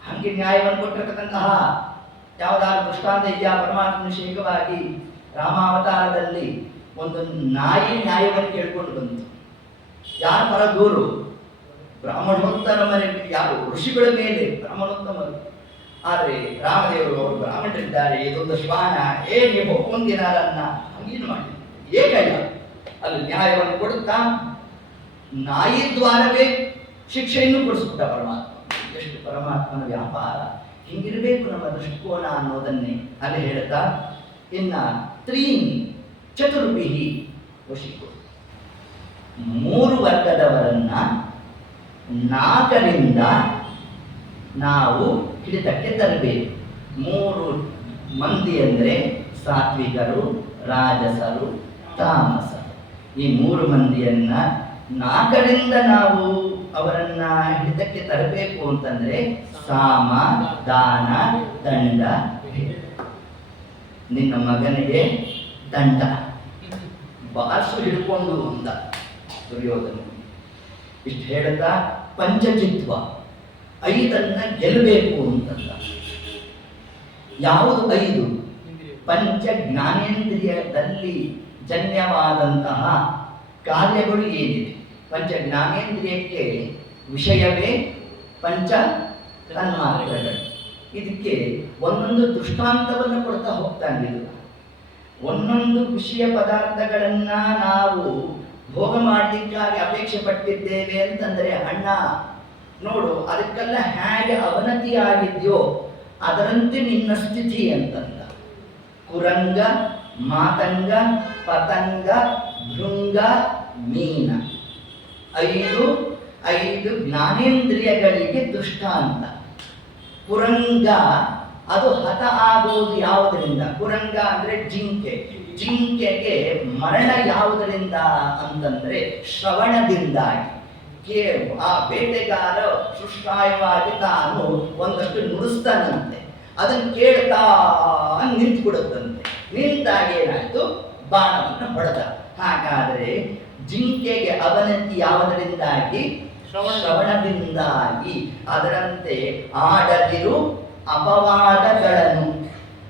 ಹಂಗೆ ನ್ಯಾಯವನ್ನು ಕೊಟ್ಟಿರತಕ್ಕಂತಹ ಯಾವುದಾದ್ರು ದೃಷ್ಟಾಂತ ಇದೆಯಾ? ಪರಮಾತ್ಮನ ಶೇಖವಾಗಿ ರಾಮಾವತಾರದಲ್ಲಿ ಒಂದು ನಾಯಿ ನ್ಯಾಯವನ್ನು ಕೇಳ್ಕೊಂಡು ಬಂತು. ಯಾರ ಪರ ದೂರು? ಬ್ರಾಹ್ಮಣೋತ್ತಮರ, ಯಾರು ಋಷಿಗಳ ಮೇಲೆ ಬ್ರಾಹ್ಮಣೋತ್ತಮರು. ಆದರೆ ರಾಮದೇವರು ಅವರು ಬ್ರಾಹ್ಮಣರಿದ್ದಾರೆ, ಇದೊಂದು ಶ್ವಾನ, ನೀವು ಹೊಂದಿನಾರನ್ನ ಹಂಗೇನು ಮಾಡಿ ಏಕಯ್ಯ ಅಲ್ಲಿ ನ್ಯಾಯವನ್ನು ಕೊಡುತ್ತಾ ನಾಯಿ ದ್ವಾರವೇ ಶಿಕ್ಷೆಯನ್ನು ಕೊಡಿಸ್ಬಿಟ್ಟ ಪರಮಾತ್ಮ. ಎಷ್ಟು ಪರಮಾತ್ಮನ ವ್ಯಾಪಾರ! ಹಿಂಗಿರಬೇಕು ನಮ್ಮ ದೃಷ್ಟಿಕೋನ ಅನ್ನೋದನ್ನೇ ಅಲ್ಲಿ ಹೇಳ್ತಾ, ಇನ್ನ ತ್ರೀನ್ ಚತುರ್ಭಿಹಿ ವಶಿಕೋ, 3 ವರ್ಗದವರನ್ನ 4ರಿಂದ ನಾವು ಹಿಡಿತಕ್ಕೆ ತರಬೇಕು. 3 ಮಂದಿ ಅಂದರೆ ಸಾತ್ವಿಕರು, ರಾಜಸರು, ತಾಮಸರು. ಈ 3 ಮಂದಿಯನ್ನ 4ರಿಂದ ನಾವು ಅವರನ್ನ ಹಿಡಿತಕ್ಕೆ ತರಬೇಕು ಅಂತಂದ್ರೆ ಸಾಮ, ದಾನ, ದಂಡ. ನಿನ್ನ ಮಗನಿಗೆ ದಂಡ ಬಾಸು ಹಿಡ್ಕೊಂಡು ಅಂತ ದುರ್ಯೋಧನ. ಇಷ್ಟು ಹೇಳ್ತಾ ಪಂಚಚಿತ್ವ 5 ಗೆಲ್ಲಬೇಕು ಅಂತಂದ. ಯಾವುದು 5? ಪಂಚ ಜ್ಞಾನೇಂದ್ರಿಯದಲ್ಲಿ ಜನ್ಯವಾದಂತಹ ಕಾರ್ಯಗಳು ಏನಿದೆ? ಪಂಚ ಜ್ಞಾನೇಂದ್ರಿಯಕ್ಕೆ ವಿಷಯವೇ ಪಂಚ ತನ್ಮಾತ್ರೆಗಳು. ಇದಕ್ಕೆ ಒಂದೊಂದು ದೃಷ್ಟಾಂತವನ್ನು ಕೊಡ್ತಾ ಹೋಗ್ತಾನೆ. ಒಂದೊಂದು ವಿಷಯ ಪದಾರ್ಥಗಳನ್ನ ನಾವು ಭೋಗ ಮಾಡಲಿಕ್ಕಾಗಿ ಅಪೇಕ್ಷೆ ಪಟ್ಟಿದ್ದೇವೆ ಅಂತಂದ್ರೆ, ಅಣ್ಣ ನೋಡು ಅದಕ್ಕೆಲ್ಲ ಹೇಗೆ ಅವನತಿ ಆಗಿದೆಯೋ ಅದರಂತೆ ನಿನ್ನ ಸ್ಥಿತಿ ಅಂತಂದ. ಕುರಂಗ, ಮಾತಂಗ, ಪತಂಗ, ಭೃಂಗ, ಮೀನ, 5 ಜ್ಞಾನೇಂದ್ರಿಯಗಳಿಗೆ ದೃಷ್ಟಾಂತ. ಕುರಂಗ ಅದು ಹತ ಆಗುವುದು ಯಾವುದರಿಂದ? ಕುರಂಗ ಅಂದ್ರೆ ಜಿಂಕೆ. ಜಿಂಕೆಗೆ ಮರಣ ಯಾವುದರಿಂದ ಅಂತಂದ್ರೆ ಶ್ರವಣದಿಂದಾಗಿ. ಆ ಬೇಟೆಗಾರ ಸುಶ್ರಾಯವಾಗಿ ತಾನು ಒಂದಷ್ಟು ನುಡಿಸ್ತಾನಂತೆ, ಅದನ್ನು ಕೇಳ್ತಾ ನಿಂತುಬಿಡುತ್ತಂತೆ. ನಿಂತಾಗ ಏನಾಯ್ತು? ಬಾಣವನ್ನು ಹೊಡೆದ. ಹಾಗಾದ್ರೆ ಜಿಂಕೆಗೆ ಅವನತಿ ಯಾವುದರಿಂದಾಗಿ? ಶ್ರವಣದಿಂದಾಗಿ. ಅದರಂತೆ ಆಡದಿರು ಅಪವಾದಗಳನ್ನು,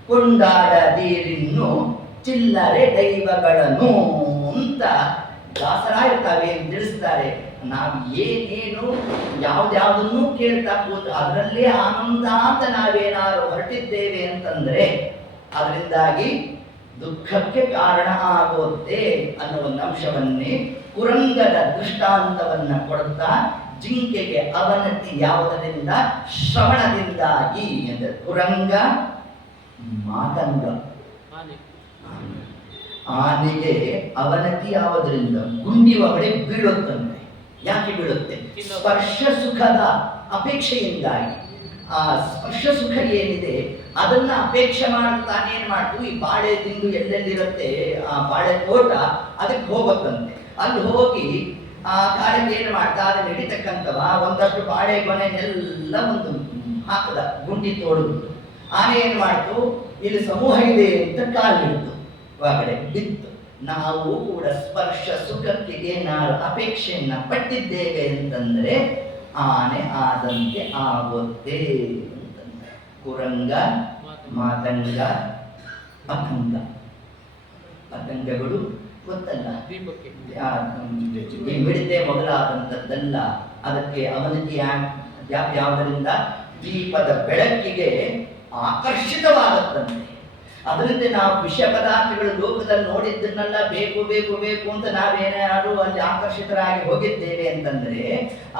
ಕೊಂಡಾಡದಿರಿನ್ನು ಚಿಲ್ಲರೆ ದೈವಗಳನ್ನು ಅಂತ ದಾಸರಾಯರು ತಿಳಿಸ್ತಾರೆ. ನಾವು ಏನೇನು ಯಾವ್ದಾವುದನ್ನು ಕೇಳ್ತಾ ಕೂತು ಅದರಲ್ಲೇ ಆನಂದ ಅಂತ ನಾವೇನಾದ್ರು ಹೊರಟಿದ್ದೇವೆ ಅಂತಂದ್ರೆ ಅದರಿಂದಾಗಿ ದುಃಖಕ್ಕೆ ಕಾರಣ ಆಗುತ್ತೆ ಅನ್ನೋ ಒಂದು ಅಂಶವನ್ನೇ ಕುರಂಗದ ದೃಷ್ಟಾಂತವನ್ನ ಕೊಡುತ್ತಾ, ಜಿಂಕೆಗೆ ಅವನತಿ ಯಾವುದರಿಂದ? ಶ್ರವಣದಿಂದಾಗಿ ಎಂದರೆ ಕುರಂಗ, ಮಾತಂಗ. ಆನೆಗೆ ಅವನತಿ ಯಾವುದರಿಂದ? ಗುಂಡಿ ಒಳಗಡೆ ಬೀಳುತ್ತಂತೆ. ಯಾಕೆ ಬೀಳುತ್ತೆ? ಸ್ಪರ್ಶ ಸುಖದ ಅಪೇಕ್ಷೆಯಿಂದಾಗಿ. ಆ ಸ್ಪರ್ಶ ಸುಖ ಏನಿದೆ ಅದನ್ನ ಅಪೇಕ್ಷೆ ಮಾಡ್ತಾನೇನ್ ಮಾಡ್ತು, ಈ ಬಾಳೆ ತಿಂದು ಎಲ್ಲೆಲ್ಲಿರುತ್ತೆ ಆ ಬಾಳೆ ತೋಟ, ಅದಕ್ಕೆ ಹೋಗುತ್ತಂತೆ. ಅಲ್ಲಿ ಹೋಗಿ ಆ ಕಾಲಕ್ಕೆ ಏನು ಮಾಡ್ತಾ, ಅದನ್ನ ಹಿಡಿತಕ್ಕಂಥವ ಒಂದಷ್ಟು ಬಾಳೆ ಗೊನೆನೆಲ್ಲ ಒಂದು ಹಾಕದ, ಗುಂಡಿ ತೋಡುಬಿಟ್ಟು. ಆನೆ ಏನ್ ಮಾಡ್ತು, ಇಲ್ಲಿ ಸಮೂಹ ಇದೆ ಅಂತ ಕಾಲಿಡ್ತು, ಒಳಗಡೆ ಬಿತ್ತು. ನಾವು ಕೂಡ ಸ್ಪರ್ಶ ಸುಖಕ್ಕೆ ಏನಾದ್ರು ಅಪೇಕ್ಷೆಯನ್ನ ಪಟ್ಟಿದ್ದೇವೆ ಅಂತಂದ್ರೆ ಆನೆ ಆದಂತೆ ಆಗುತ್ತೆ ಅಂತಂದ್ರೆ. ಕುರಂಗ, ಮಾತಂಗ, ಪತಂಗ. ಪತಂಗಗಳು ಗೊತ್ತಲ್ಲ, ಈ ಮಿಡತೆ ಮೊದಲಾದಂಥದ್ದೆಲ್ಲ. ಅದಕ್ಕೆ ಅವನತಿ ಯಾವುದರಿಂದ? ದೀಪದ ಬೆಳಕಿಗೆ ಆಕರ್ಷಿತವಾಗುತ್ತಂತೆ. ಅದರಿಂದ ನಾವು ವಿಷಯ ಪದಾರ್ಥಗಳು ಲೋಕದಲ್ಲಿ ನೋಡಿದ್ದನ್ನೆಲ್ಲ ಬೇಕು ಬೇಕು ಬೇಕು ಅಂತ ನಾವೇನಾದ್ರು ಅಲ್ಲಿ ಆಕರ್ಷಿತರಾಗಿ ಹೋಗಿದ್ದೇವೆ ಅಂತಂದ್ರೆ,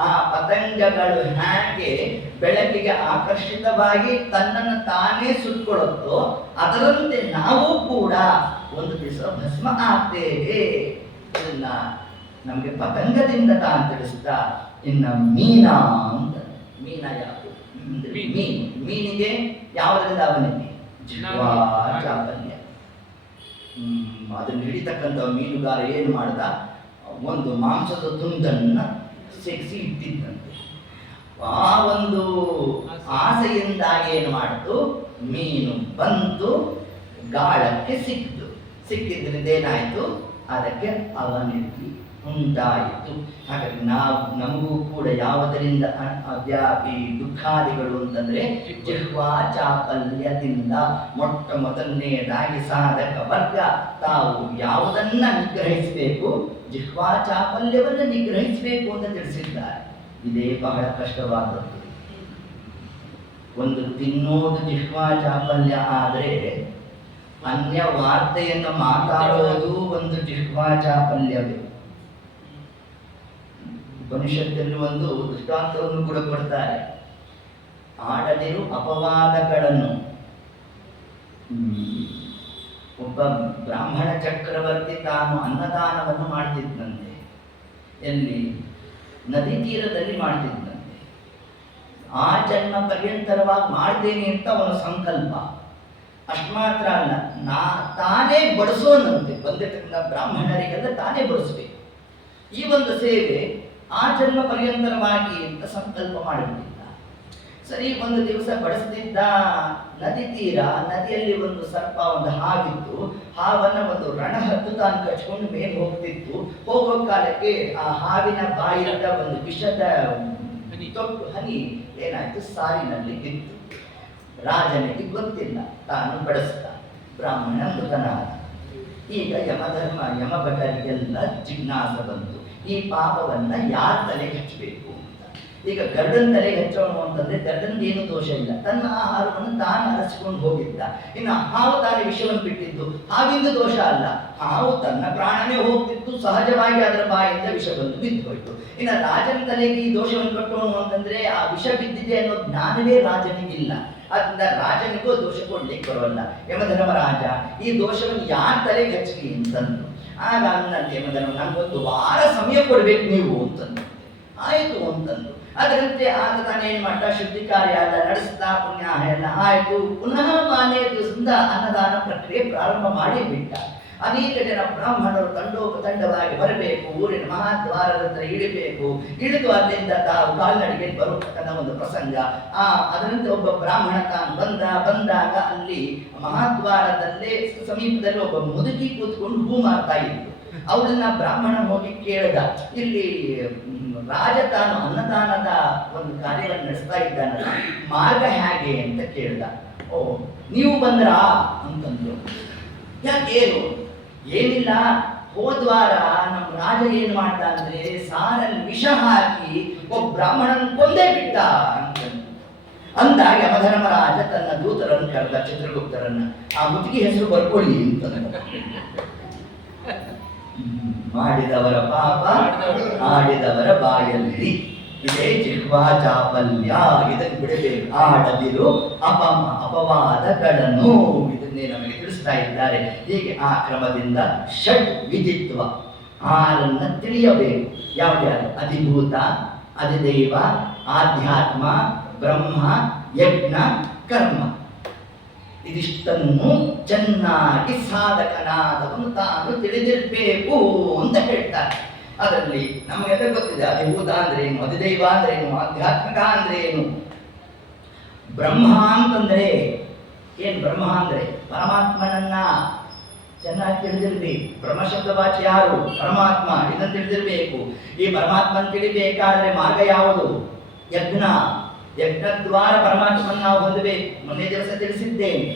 ಆ ಪತಂಗಗಳು ಹೇಗೆ ಬೆಳಕಿಗೆ ಆಕರ್ಷಿತವಾಗಿ ತನ್ನನ್ನು ತಾನೇ ಸುತ್ತಕೊಳ್ಳುತ್ತೋ ಅದರಂತೆ ನಾವು ಕೂಡ ಒಂದು ದಿವಸ ಭಸ್ಮ ಆಗ್ತೇವೆ. ಇದನ್ನ ನಮಗೆ ಪತಂಗದಿಂದ ತಾನು ತಿಳಿಸ್ತಾ. ಇನ್ನು ಮೀನ ಅಂತ. ಮೀನ ಯಾವುದು? ಮೀನಿಗೆ ಯಾವುದರಿಂದ ಅವನಿಗೆ? ಚಾಪಲ್ಯ. ಅದನ್ನು ಹಿಡಿತಕ್ಕಂಥ ಮೀನುಗಾರ ಏನು ಮಾಡ್ದ, ಒಂದು ಮಾಂಸದ ತುಂಡನ್ನ ಸೇರಿಸಿ ಇಟ್ಟಿದ್ದಂತೆ. ಆ ಒಂದು ಆಸೆಯಿಂದಾಗಿ ಏನು ಮಾಡಿತು, ಮೀನು ಬಂತು, ಗಾಳಕ್ಕೆ ಸಿಕ್ಕಿದ್ರಿಂದ ಏನಾಯಿತು, ಅದಕ್ಕೆ ಅವನತಿ ಉಂಟಾಯಿತು. ಹಾಗಾಗಿ ನಮಗೂ ಕೂಡ ಯಾವುದರಿಂದ ಈ ದುಃಖಾದಿಗಳು ಅಂತಂದ್ರೆ ಜಿಹ್ವಾ ಚಾಪಲ್ಯದಿಂದ. ಮೊಟ್ಟ ಮೊದಲನೆಯದಾಗಿ ಸಾಧಕ ವರ್ಗ ತಾವು ಯಾವುದನ್ನ ನಿಗ್ರಹಿಸಬೇಕು, ಜಿಹ್ವಾ ಚಾಪಲ್ಯವನ್ನು ನಿಗ್ರಹಿಸಬೇಕು ಅಂತ ತಿಳಿಸಿದ್ದಾರೆ. ಇದೇ ಬಹಳ ಕಷ್ಟವಾದದ್ದು. ಒಂದು ತಿನ್ನೋದು ಜಿಹ್ವಾ ಚಾಪಲ್ಯ ಆದರೆ ಅನ್ಯ ವಾರ್ತೆಯನ್ನು ಮಾತಾಡೋದು ಒಂದು ಜಿಹ್ವಾ ಚಾಪಲ್ಯವೇ. ಉಪನಿಷತ್ತಲ್ಲಿ ಒಂದು ದೃಷ್ಟಾಂತವನ್ನು ಕೂಡ ಕೊಡ್ತಾರೆ. ಆಡದಿರು ಅಪವಾದಗಳನ್ನು. ಒಬ್ಬ ಬ್ರಾಹ್ಮಣ ಚಕ್ರವರ್ತಿ ತಾನು ಅನ್ನದಾನವನ್ನು ಮಾಡ್ತಿದ್ದಂತೆ. ಎಲ್ಲಿ? ನದಿ ತೀರದಲ್ಲಿ ಮಾಡ್ತಿದ್ದಂತೆ. ಆ ಜನ್ಮ ಪರ್ಯಂತರವಾಗಿ ಮಾಡ್ತೇನೆ ಅಂತ ಅವನ ಸಂಕಲ್ಪ. ಅಷ್ಟು ಮಾತ್ರ ಅಲ್ಲ, ತಾನೇ ಬಡಿಸೋನಂತೆ. ಬಂದಿರತಕ್ಕಂಥ ಬ್ರಾಹ್ಮಣರಿಗೆಲ್ಲ ತಾನೇ ಬಡಿಸ್ಬೇಕು. ಈ ಒಂದು ಸೇವೆ ಆ ಜನ್ಮ ಪರ್ಯಂತರವಾಗಿ ಅಂತ ಸಂಕಲ್ಪ ಮಾಡಿಬಿಟ್ಟಿದ್ದ. ಸರಿ, ಒಂದು ದಿವಸ ಬಡಿಸ್ತಿದ್ದ ನದಿ ತೀರ. ನದಿಯಲ್ಲಿ ಒಂದು ಸರ್ಪ, ಒಂದು ಹಾವಿತ್ತು. ಹಾವನ್ನ ಒಂದು ರಣ ಹತ್ತು ತಾನು ಕಚ್ಕೊಂಡು ಮೇಲೆ ಹೋಗ್ತಿತ್ತು. ಹೋಗೋ ಕಾಲಕ್ಕೆ ಆ ಹಾವಿನ ಬಾಯಿಯಿಂದ ಒಂದು ವಿಷದ ತೊಟ್ಟು ಹನಿ ಏನಾಯ್ತು, ಸಾಲಿನಲ್ಲಿ ಬಿತ್ತು. ರಾಜನಿಗೆ ಗೊತ್ತಿಲ್ಲ, ತಾನು ಬಡಿಸ್ತ. ಬ್ರಾಹ್ಮಣ ಮೃತನಾದ. ಈಗ ಯಮಭಟರಿಗೆಲ್ಲ ಜಿಜ್ಞಾಸ ಬಂತು, ಈ ಪಾಪವನ್ನ ಯಾರ ತಲೆಗೆ ಹಚ್ಚಬೇಕು ಅಂತ. ಈಗ ಗರುಡನ ತಲೆಗೆ ಹಚ್ಚೋಣ ಅಂತಂದ್ರೆ ಗರುಡನ್ಗೆ ಏನು ದೋಷ ಇಲ್ಲ, ತನ್ನ ಆಹಾರವನ್ನು ತಾನು ಅರಸಿಕೊಂಡು ಹೋಗಿದ್ದ. ಇನ್ನು ಹಾವು ತಾನೇ ವಿಷವನ್ನು ಬಿಟ್ಟಿದ್ದು, ಹಾವಿಂದ ದೋಷ ಅಲ್ಲ, ಹಾವು ತನ್ನ ಪ್ರಾಣನೇ ಹೋಗ್ತಿತ್ತು, ಸಹಜವಾಗಿ ಅದರ ಬಾಯಿಂದ ವಿಷ ಬಂದು ಬಿದ್ದು ಹೋಯ್ತು. ಇನ್ನು ರಾಜನ ತಲೆಗೆ ಈ ದೋಷವನ್ನು ಕಟ್ಟೋಣ ಅಂತಂದ್ರೆ ಆ ವಿಷ ಬಿದ್ದಿದೆ ಅನ್ನೋ ಜ್ಞಾನವೇ ರಾಜನಿಗಿಲ್ಲ. ಅದರಿಂದ ರಾಜನಿಗೂ ದೋಷ ಕೊಡ್ಲಿಕ್ಕೆ ಬರೋಲ್ಲ. ಯಮಧರ್ಮರಾಜ ಈ ದೋಷವನ್ನು ಯಾರ ತಲೆಗೆ ಹಚ್ಚಲಿ ಅಂತಂದು. ಆಗ ಅನ್ನಂತೆ ಯಮಧರ್ಮ, ನಮ್ಗೊಂದು ವಾರ ಸಮಯ ಕೊಡ್ಬೇಕು ನೀವು ಅಂತಂದು. ಆಯ್ತು ಅಂತಂದು. ಅದರಂತೆ ಆತ ತಾನೇನ್ ಮಾಡ್ತಾ ಶುದ್ಧಿ ಕಾರ್ಯ ಎಲ್ಲ ನಡೆಸ್ತಾ, ಪುಣ್ಯಾಹ ಎಲ್ಲ ಆಯ್ತು. ಪುನಃ ಮಾನ್ಯ ದಿವಸದಿಂದ ಅನ್ನದಾನ ಪ್ರಕ್ರಿಯೆ ಪ್ರಾರಂಭ ಮಾಡಿ ಬಿಟ್ಟ. ಅನೇಕ ಜನ ಬ್ರಾಹ್ಮಣರು ತಂಡೋಪತಂಡವಾಗಿ ಬರಬೇಕು, ಊರಿನ ಮಹಾದ್ವಾರದ ಹತ್ರ ಇಳಿಬೇಕು. ಇಳಿದು ಅಲ್ಲಿಂದ ತಾವು ಕಾಲ್ನಡಿಗೆ ಬರತಕ್ಕಂಥ ಒಂದು ಪ್ರಸಂಗ. ಅದರಂತೆ ಒಬ್ಬ ಬ್ರಾಹ್ಮಣ ತಾನು ಬಂದಾಗ ಅಲ್ಲಿ ಮಹಾದ್ವಾರದಲ್ಲೇ ಸಮೀಪದಲ್ಲಿ ಒಬ್ಬ ಮುದುಕಿ ಕೂತ್ಕೊಂಡು ಹೂ ಮಾಡ್ತಾ ಇತ್ತು. ಅವಳನ್ನ ಬ್ರಾಹ್ಮಣ ಹೋಗಿ ಕೇಳ್ದ, ಇಲ್ಲಿ ರಾಜ ತಾನು ಅನ್ನದಾನದ ಒಂದು ಕಾರ್ಯವನ್ನು ನಡೆಸ್ತಾ ಇದ್ದಾನಲ್ಲ, ಮಾರ್ಗ ಹೇಗೆ ಅಂತ ಕೇಳ್ದ. ಓ, ನೀವು ಬಂದ್ರಾ ಅಂತಂದ್ರು. ಯಾಕೇನು? ಏನಿಲ್ಲ, ಹೋದ್ವಾರ ನಮ್ಮ ರಾಜ ಏನ್ ಮಾಡ್ದ ಅಂದ್ರೆ ಸಾರಲ್ಲಿ ವಿಷ ಹಾಕಿ ಒಬ್ಬ ಬ್ರಾಹ್ಮಣನ ಕೊಂದೇ ಬಿಟ್ಟ ಅಂತಂದು. ಅಂದಾಗ ಯಮಧರ್ಮರಾಜ ತನ್ನ ದೂತರನ್ನು ಕರೆದ, ಚಿತ್ರಗುಪ್ತರನ್ನ. ಆ ಮುದುಕಿ ಹೆಸರು ಬರ್ಕೊಳ್ಳಿ ಅಂತ. ಮಾಡಿದವರ ಪಾಪ ಆಡಿದವರ ಬಾಯಲ್ಲಿ. ಇದೇ ಜಿಹ್ವಾ ಚಾಪಲ್ಯ. ಇದನ್ನು ಬಿಡಬೇಕು. ಆಡದಿರು ಅಪವಾದಗಳನ್ನು. ಇದನ್ನೇ ನಮಗೆ ತಿಳಿಸ್ತಾ ಇದ್ದಾರೆ. ಹೀಗೆ ಆ ಕ್ರಮದಿಂದ ಷಟ್ ವಿಧಿತ್ವ, ಆರನ್ನ ತಿಳಿಯಬೇಕು. ಯಾವ್ಯಾರು? ಅಧಿಭೂತ, ಅಧಿದೈವ, ಆಧ್ಯಾತ್ಮ, ಬ್ರಹ್ಮ, ಯಜ್ಞ, ಕರ್ಮ. ಇದಿಷ್ಟನ್ನು ಚೆನ್ನಾಗಿ ಸಾಧಕನಾದವನು ತಾನು ತಿಳಿದಿರಬೇಕು ಅಂತ ಹೇಳ್ತಾರೆ. ಅದರಲ್ಲಿ ನಮಗೆಲ್ಲ ಗೊತ್ತಿದೆ, ಅಧಿಭೂತ ಅಂದ್ರೆ ಏನು, ಅಧಿದೈವ ಅಂದ್ರೆ ಏನು, ಆಧ್ಯಾತ್ಮಿಕ ಅಂದ್ರೆ ಏನು. ಬ್ರಹ್ಮ ಅಂತಂದ್ರೆ ಏನು? ಬ್ರಹ್ಮ ಅಂದ್ರೆ ಪರಮಾತ್ಮನನ್ನ ಚೆನ್ನಾಗಿ ತಿಳಿದಿರ್ಬೇಕು. ಬ್ರಹ್ಮಶಬ್ದವಾಚಿ ಯಾರು? ಪರಮಾತ್ಮ. ಇದನ್ನು ತಿಳಿದಿರ್ಬೇಕು. ಈ ಪರಮಾತ್ಮನ ತಿಳಿಬೇಕಾದ್ರೆ ಮಾರ್ಗ ಯಾವುದು? ಯಜ್ಞ. ಯಜ್ಞದ್ವಾರ ಪರಮಾತ್ಮನ ನಾವು ಹೊಂದಬೇಕು. ಮೊನ್ನೆ ದಿವಸ ತಿಳಿಸಿದ್ದೇನೆ.